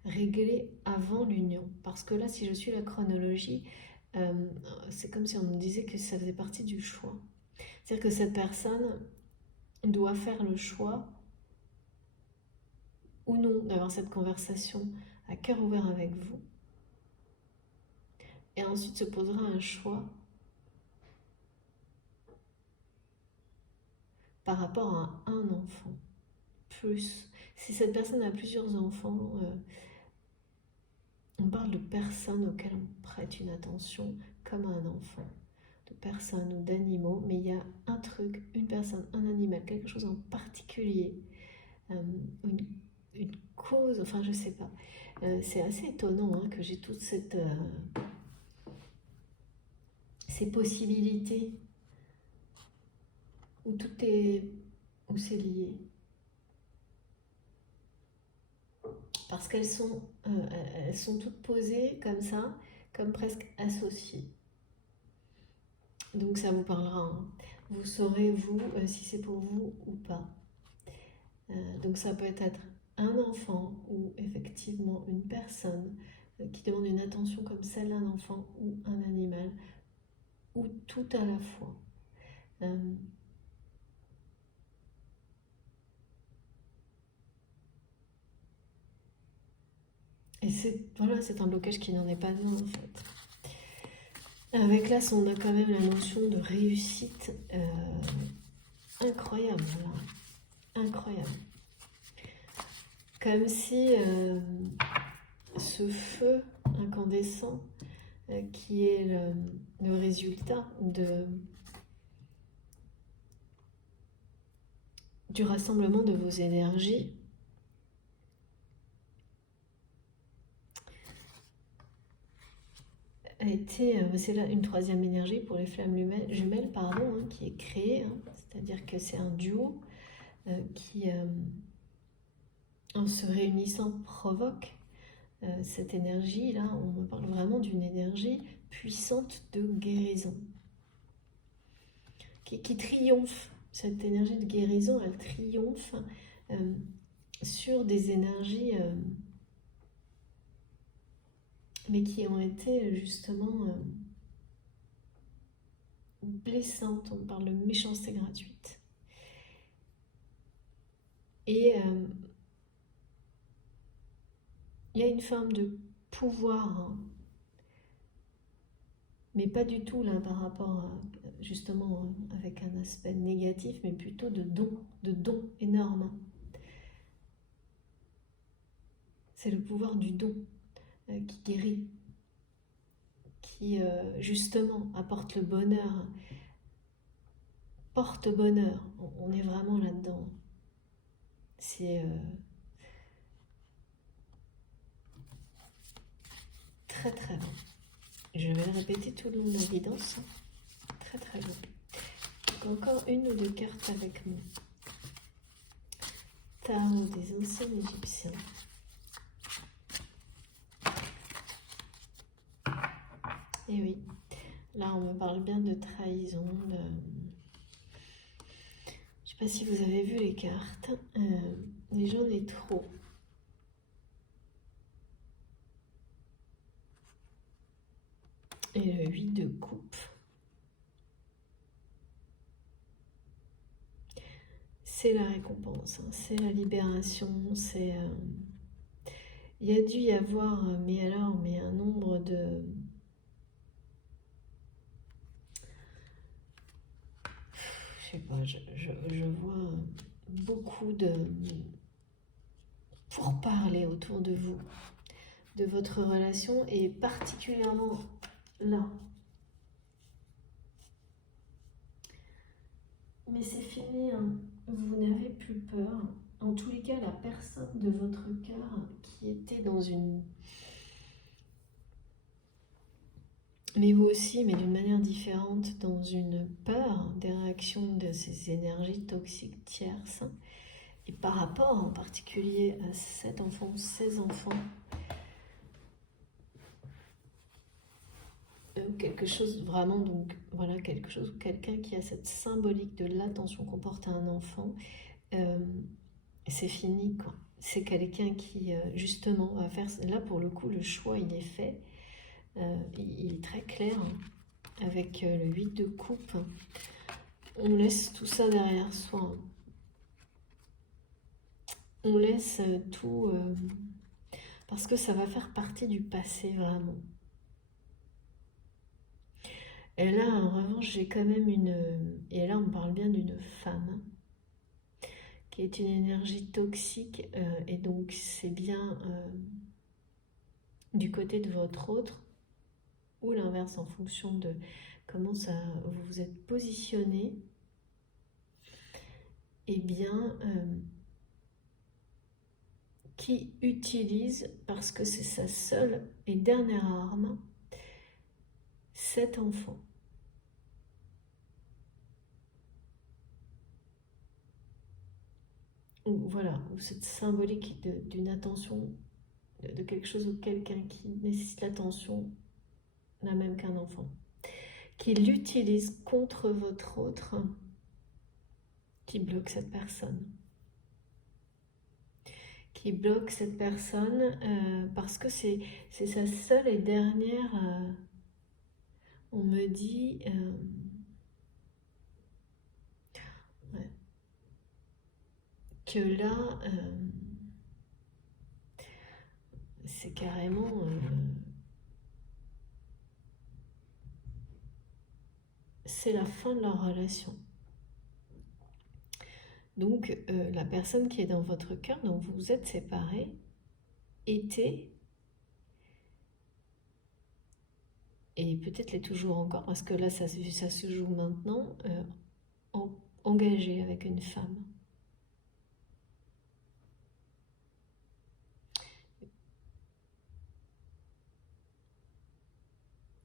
réglé avant l'union. Parce que là, si je suis la chronologie, euh, c'est comme si on me disait que ça faisait partie du choix. C'est-à-dire que cette personne doit faire le choix ou non d'avoir cette conversation à cœur ouvert avec vous. Et ensuite se posera un choix par rapport à un enfant. Plus. Si cette personne a plusieurs enfants, on parle de personnes auxquelles on prête une attention comme à un enfant. De personnes ou d'animaux, mais il y a un truc, une personne, un animal, quelque chose en particulier, une, une cause, enfin je sais pas. C'est assez étonnant hein, que j'ai toutes ces possibilités où tout est, où c'est lié. Parce elles sont toutes posées comme ça, comme presque associées. Donc ça vous parlera. Hein. Vous saurez, vous, si c'est pour vous ou pas. Donc ça peut être un enfant ou effectivement une personne qui demande une attention comme celle d'un enfant ou un animal, ou tout à la fois. Et c'est un blocage qui n'en est pas un en fait. Avec l'As, on a quand même la notion de réussite incroyable. Voilà. Incroyable. Comme si ce feu incandescent qui est le résultat du rassemblement de vos énergies a été, c'est là une troisième énergie pour les flammes jumelles, pardon, hein, qui est créée, hein, c'est-à-dire que c'est un duo qui, en se réunissant, provoque cette énergie-là. On me parle vraiment d'une énergie puissante de guérison qui triomphe. Cette énergie de guérison, elle triomphe sur des énergies mais qui ont été justement blessante, on parle de méchanceté gratuite. Et il y a une forme de pouvoir, hein, mais pas du tout là par rapport à, justement avec un aspect négatif, mais plutôt de don énorme. C'est le pouvoir du don qui guérit, qui justement apporte le bonheur, porte bonheur. On est vraiment là-dedans. C'est très très bon. Je vais le répéter tout le long de la guidance. Très très bon. Donc encore une ou deux cartes avec moi. Tarot des anciens Égyptiens. Et oui, là on me parle bien de trahison, de... Je sais pas si vous avez vu les cartes, mais j'en ai trop. Et le 8 de coupe. C'est la récompense, hein, c'est la libération, c'est... il y a dû y avoir, mais alors, mais un nombre de... Je sais pas, je vois beaucoup de pourparlers autour de vous, de votre relation, et particulièrement là. Mais c'est fini, hein. Vous n'avez plus peur. En tous les cas, la personne de votre cœur qui était dans une... Mais vous aussi, mais d'une manière différente, dans une peur des réactions de ces énergies toxiques tierces. Et par rapport en particulier à cet enfant, ces enfants, quelque chose vraiment, donc voilà, quelque chose, quelqu'un qui a cette symbolique de l'attention qu'on porte à un enfant, c'est fini quoi. C'est quelqu'un qui justement va faire, là pour le coup le choix il est fait, il est très clair, hein, avec le 8 de coupe, on laisse tout ça derrière soi, on laisse tout, parce que ça va faire partie du passé vraiment. Et là, en revanche, j'ai quand même une... Et là, on parle bien d'une femme qui est une énergie toxique. Et donc, c'est bien du côté de votre autre ou l'inverse en fonction de comment ça, vous vous êtes positionné. Et bien, qui utilise, parce que c'est sa seule et dernière arme, cet enfant. Ou voilà, ou cette symbolique d'une attention, de quelque chose ou quelqu'un qui nécessite l'attention, n'a même qu'un enfant, qui l'utilise contre votre autre, qui bloque cette personne. Qui bloque cette personne parce que c'est sa seule et dernière, on me dit, ouais, que là, c'est carrément... c'est la fin de leur relation. Donc, la personne qui est dans votre cœur, dont vous vous êtes séparés, était, et peut-être l'est toujours encore, parce que là, ça se joue maintenant, engagé avec une femme.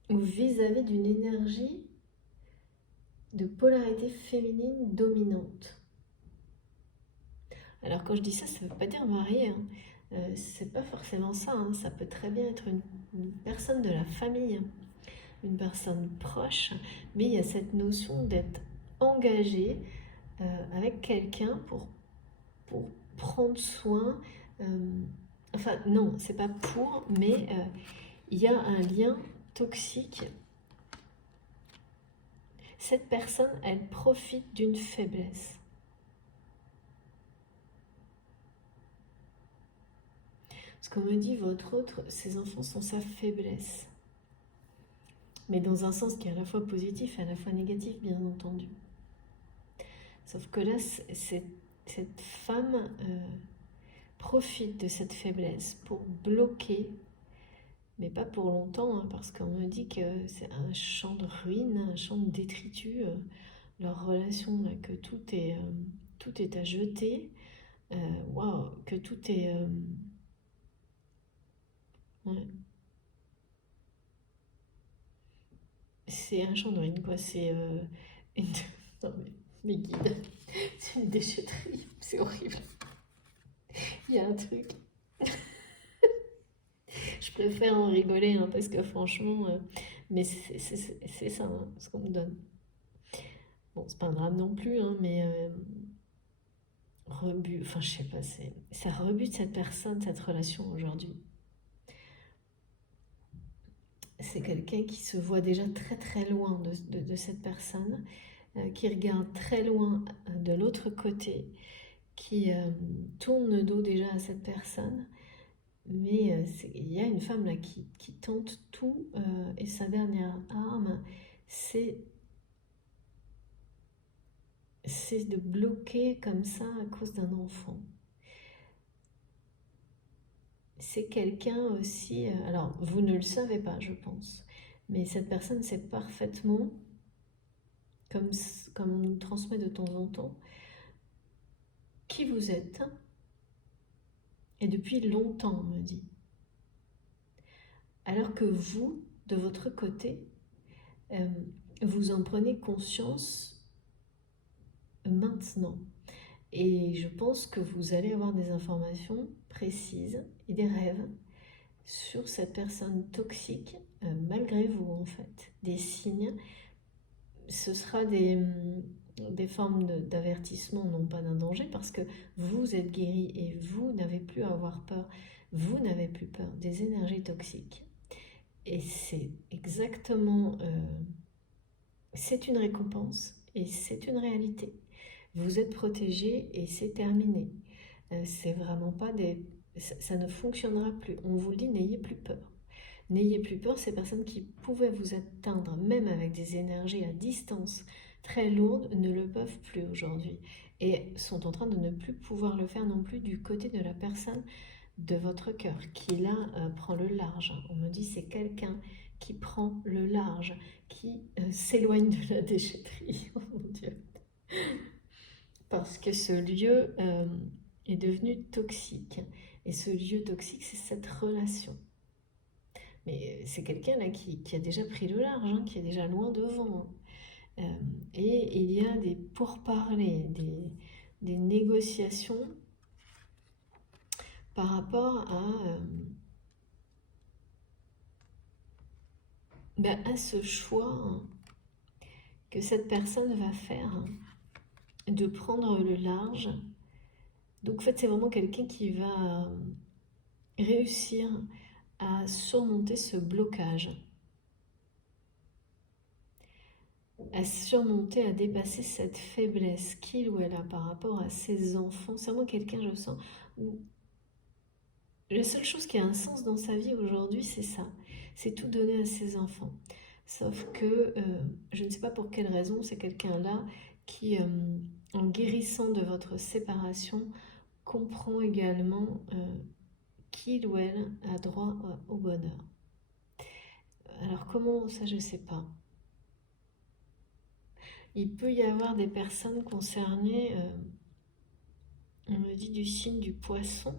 Ou vis-à-vis d'une énergie de polarité féminine dominante. Alors quand je dis ça, ça ne veut pas dire marié, hein. C'est pas forcément ça, hein. Ça peut très bien être une personne de la famille, une personne proche, mais il y a cette notion d'être engagé avec quelqu'un pour prendre soin, enfin non, c'est pas pour, mais il y a un lien toxique. Cette personne, elle profite d'une faiblesse. Parce qu'on me dit, votre autre, ses enfants sont sa faiblesse. Mais dans un sens qui est à la fois positif et à la fois négatif, bien entendu. Sauf que là, cette femme profite de cette faiblesse pour bloquer, mais pas pour longtemps, hein, parce qu'on me dit que c'est un champ de ruines, un champ de détritus, leur relation, là, que tout est à jeter, waouh, que tout est... ouais. C'est un champ de ruines, quoi, c'est une... Non mais, mes guides, c'est une déchetterie, c'est horrible. Il y a un truc. Je préfère en rigoler, hein, parce que franchement, mais c'est ça, hein, ce qu'on me donne. Bon, c'est pas un drame non plus, hein, mais enfin je sais pas, ça rebute cette personne, cette relation aujourd'hui. C'est quelqu'un qui se voit déjà très très loin de cette personne, qui regarde très loin de l'autre côté, qui tourne le dos déjà à cette personne. Mais il y a une femme là qui tente tout, et sa dernière arme, c'est de bloquer comme ça à cause d'un enfant. C'est quelqu'un aussi, alors vous ne le savez pas je pense, mais cette personne sait parfaitement, comme on nous transmet de temps en temps, qui vous êtes, et depuis longtemps on me dit. Alors que vous, de votre côté, vous en prenez conscience maintenant. Et je pense que vous allez avoir des informations précises et des rêves sur cette personne toxique, malgré vous en fait. Des signes, ce sera des formes d'avertissement, non pas d'un danger, parce que vous êtes guéri et vous n'avez plus à avoir peur. Vous n'avez plus peur des énergies toxiques. Et c'est exactement... c'est une récompense et c'est une réalité. Vous êtes protégé et c'est terminé. C'est vraiment pas des... Ça ne fonctionnera plus. On vous le dit, n'ayez plus peur. N'ayez plus peur, ces personnes qui pouvaient vous atteindre, même avec des énergies à distance très lourdes, ne le peuvent plus aujourd'hui. Et sont en train de ne plus pouvoir le faire non plus du côté de la personne de votre cœur, qui là prend le large. On me dit c'est quelqu'un qui prend le large, qui s'éloigne de la déchetterie. Oh mon Dieu. Parce que ce lieu est devenu toxique. Et ce lieu toxique, c'est cette relation. Mais c'est quelqu'un là qui a déjà pris le large, hein, qui est déjà loin devant. Et il y a des pourparlers, des négociations par rapport à ce choix, hein, que cette personne va faire, hein, de prendre le large. Donc en fait, c'est vraiment quelqu'un qui va réussir à surmonter ce blocage, à surmonter, à dépasser cette faiblesse qu'il ou elle a par rapport à ses enfants. C'est vraiment quelqu'un, je sens, où la seule chose qui a un sens dans sa vie aujourd'hui, c'est ça. C'est tout donner à ses enfants. Sauf que, je ne sais pas pour quelle raison, c'est quelqu'un-là qui, en guérissant de votre séparation, comprend également qu'il ou elle a droit au bonheur. Alors comment ça, je ne sais pas. Il peut y avoir des personnes concernées, on me dit du signe du poisson,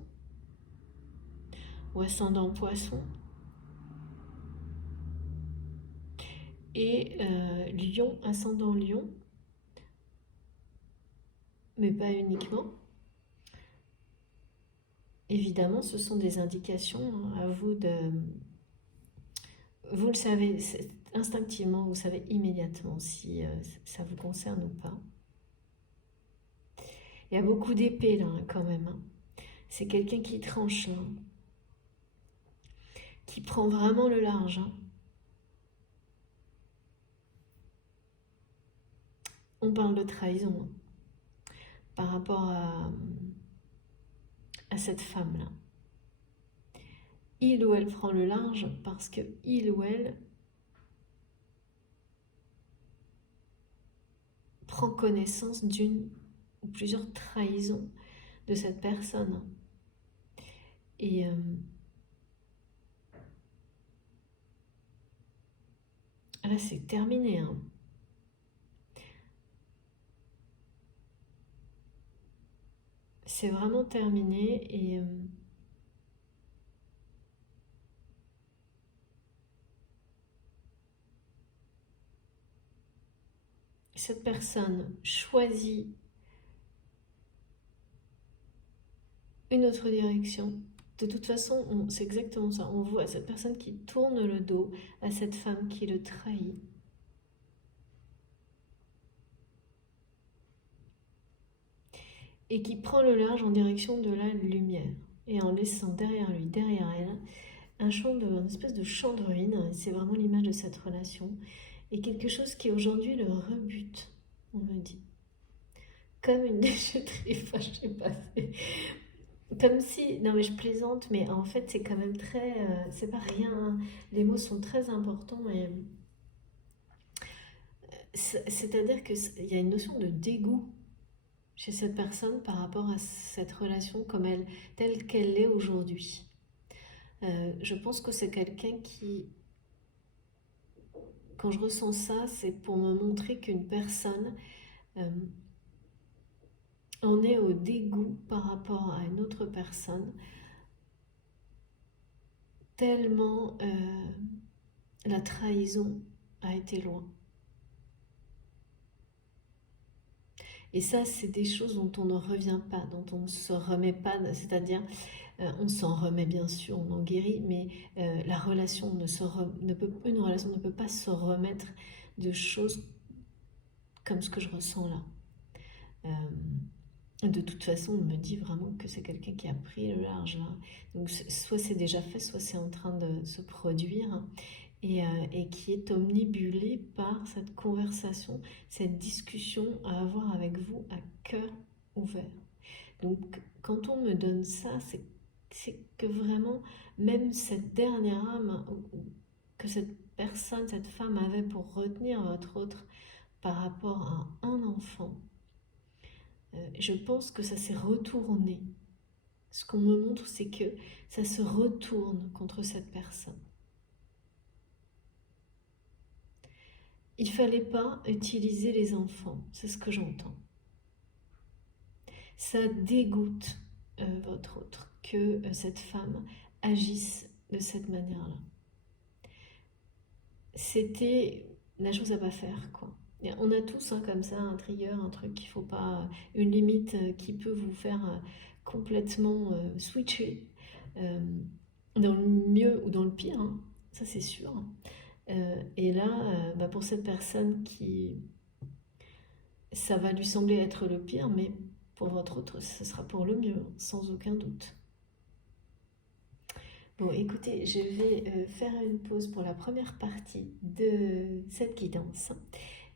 ou ascendant poisson, et lion, ascendant lion, mais pas uniquement. Évidemment, ce sont des indications, hein, à vous de... Vous le savez instinctivement, vous savez immédiatement si ça vous concerne ou pas. Il y a beaucoup d'épées là, hein, quand même. Hein. C'est quelqu'un qui tranche là, qui prend vraiment le large. Hein. On parle de trahison hein, par rapport à cette femme-là. Il ou elle prend le large parce que il ou elle prend connaissance d'une ou plusieurs trahisons de cette personne. Et là, c'est terminé. Hein. C'est vraiment terminé. Et cette personne choisit une autre direction. De toute façon, c'est exactement ça. On voit cette personne qui tourne le dos à cette femme qui le trahit. Et qui prend le large en direction de la lumière. Et en laissant derrière lui, derrière elle, une espèce de champ de ruines. C'est vraiment l'image de cette relation. Et quelque chose qui aujourd'hui le rebute, on me dit. Comme une déchetterie, enfin, je sais pas. Comme si, non mais je plaisante, mais en fait c'est quand même très, c'est pas rien, hein. Les mots sont très importants et c'est-à-dire qu'il y a une notion de dégoût chez cette personne par rapport à cette relation comme elle, telle qu'elle est aujourd'hui. Je pense que c'est quelqu'un qui, quand je ressens ça, c'est pour me montrer qu'une personne en est au dégoût par rapport à une autre personne, tellement la trahison a été loin. Et ça, c'est des choses dont on ne revient pas, dont on ne se remet pas, c'est-à-dire, on s'en remet bien sûr, on en guérit, mais la relation une relation ne peut pas se remettre de choses comme ce que je ressens là. De toute façon, on me dit vraiment que c'est quelqu'un qui a pris le large là. Donc soit c'est déjà fait, soit c'est en train de se produire. Et qui est omnibulé par cette conversation, cette discussion à avoir avec vous à cœur ouvert. Donc quand on me donne ça, c'est que vraiment, même cette dernière âme que cette personne, cette femme avait pour retenir votre autre par rapport à un enfant, je pense que ça s'est retourné. Ce qu'on me montre, c'est que ça se retourne contre cette personne. Il ne fallait pas utiliser les enfants, c'est ce que j'entends. Ça dégoûte votre autre que cette femme agisse de cette manière-là. C'était la chose à pas faire, quoi. Et on a tous comme ça un trigger, un truc qu'il faut pas, une limite qui peut vous faire complètement switcher dans le mieux ou dans le pire, hein, ça c'est sûr. Et là, pour cette personne qui, ça va lui sembler être le pire, mais pour votre autre, ce sera pour le mieux, sans aucun doute. Bon, écoutez, je vais faire une pause pour la première partie de cette guidance.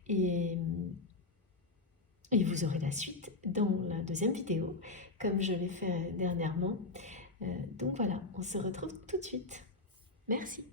Et vous aurez la suite dans la deuxième vidéo, comme je l'ai fait dernièrement. Donc voilà, on se retrouve tout de suite. Merci.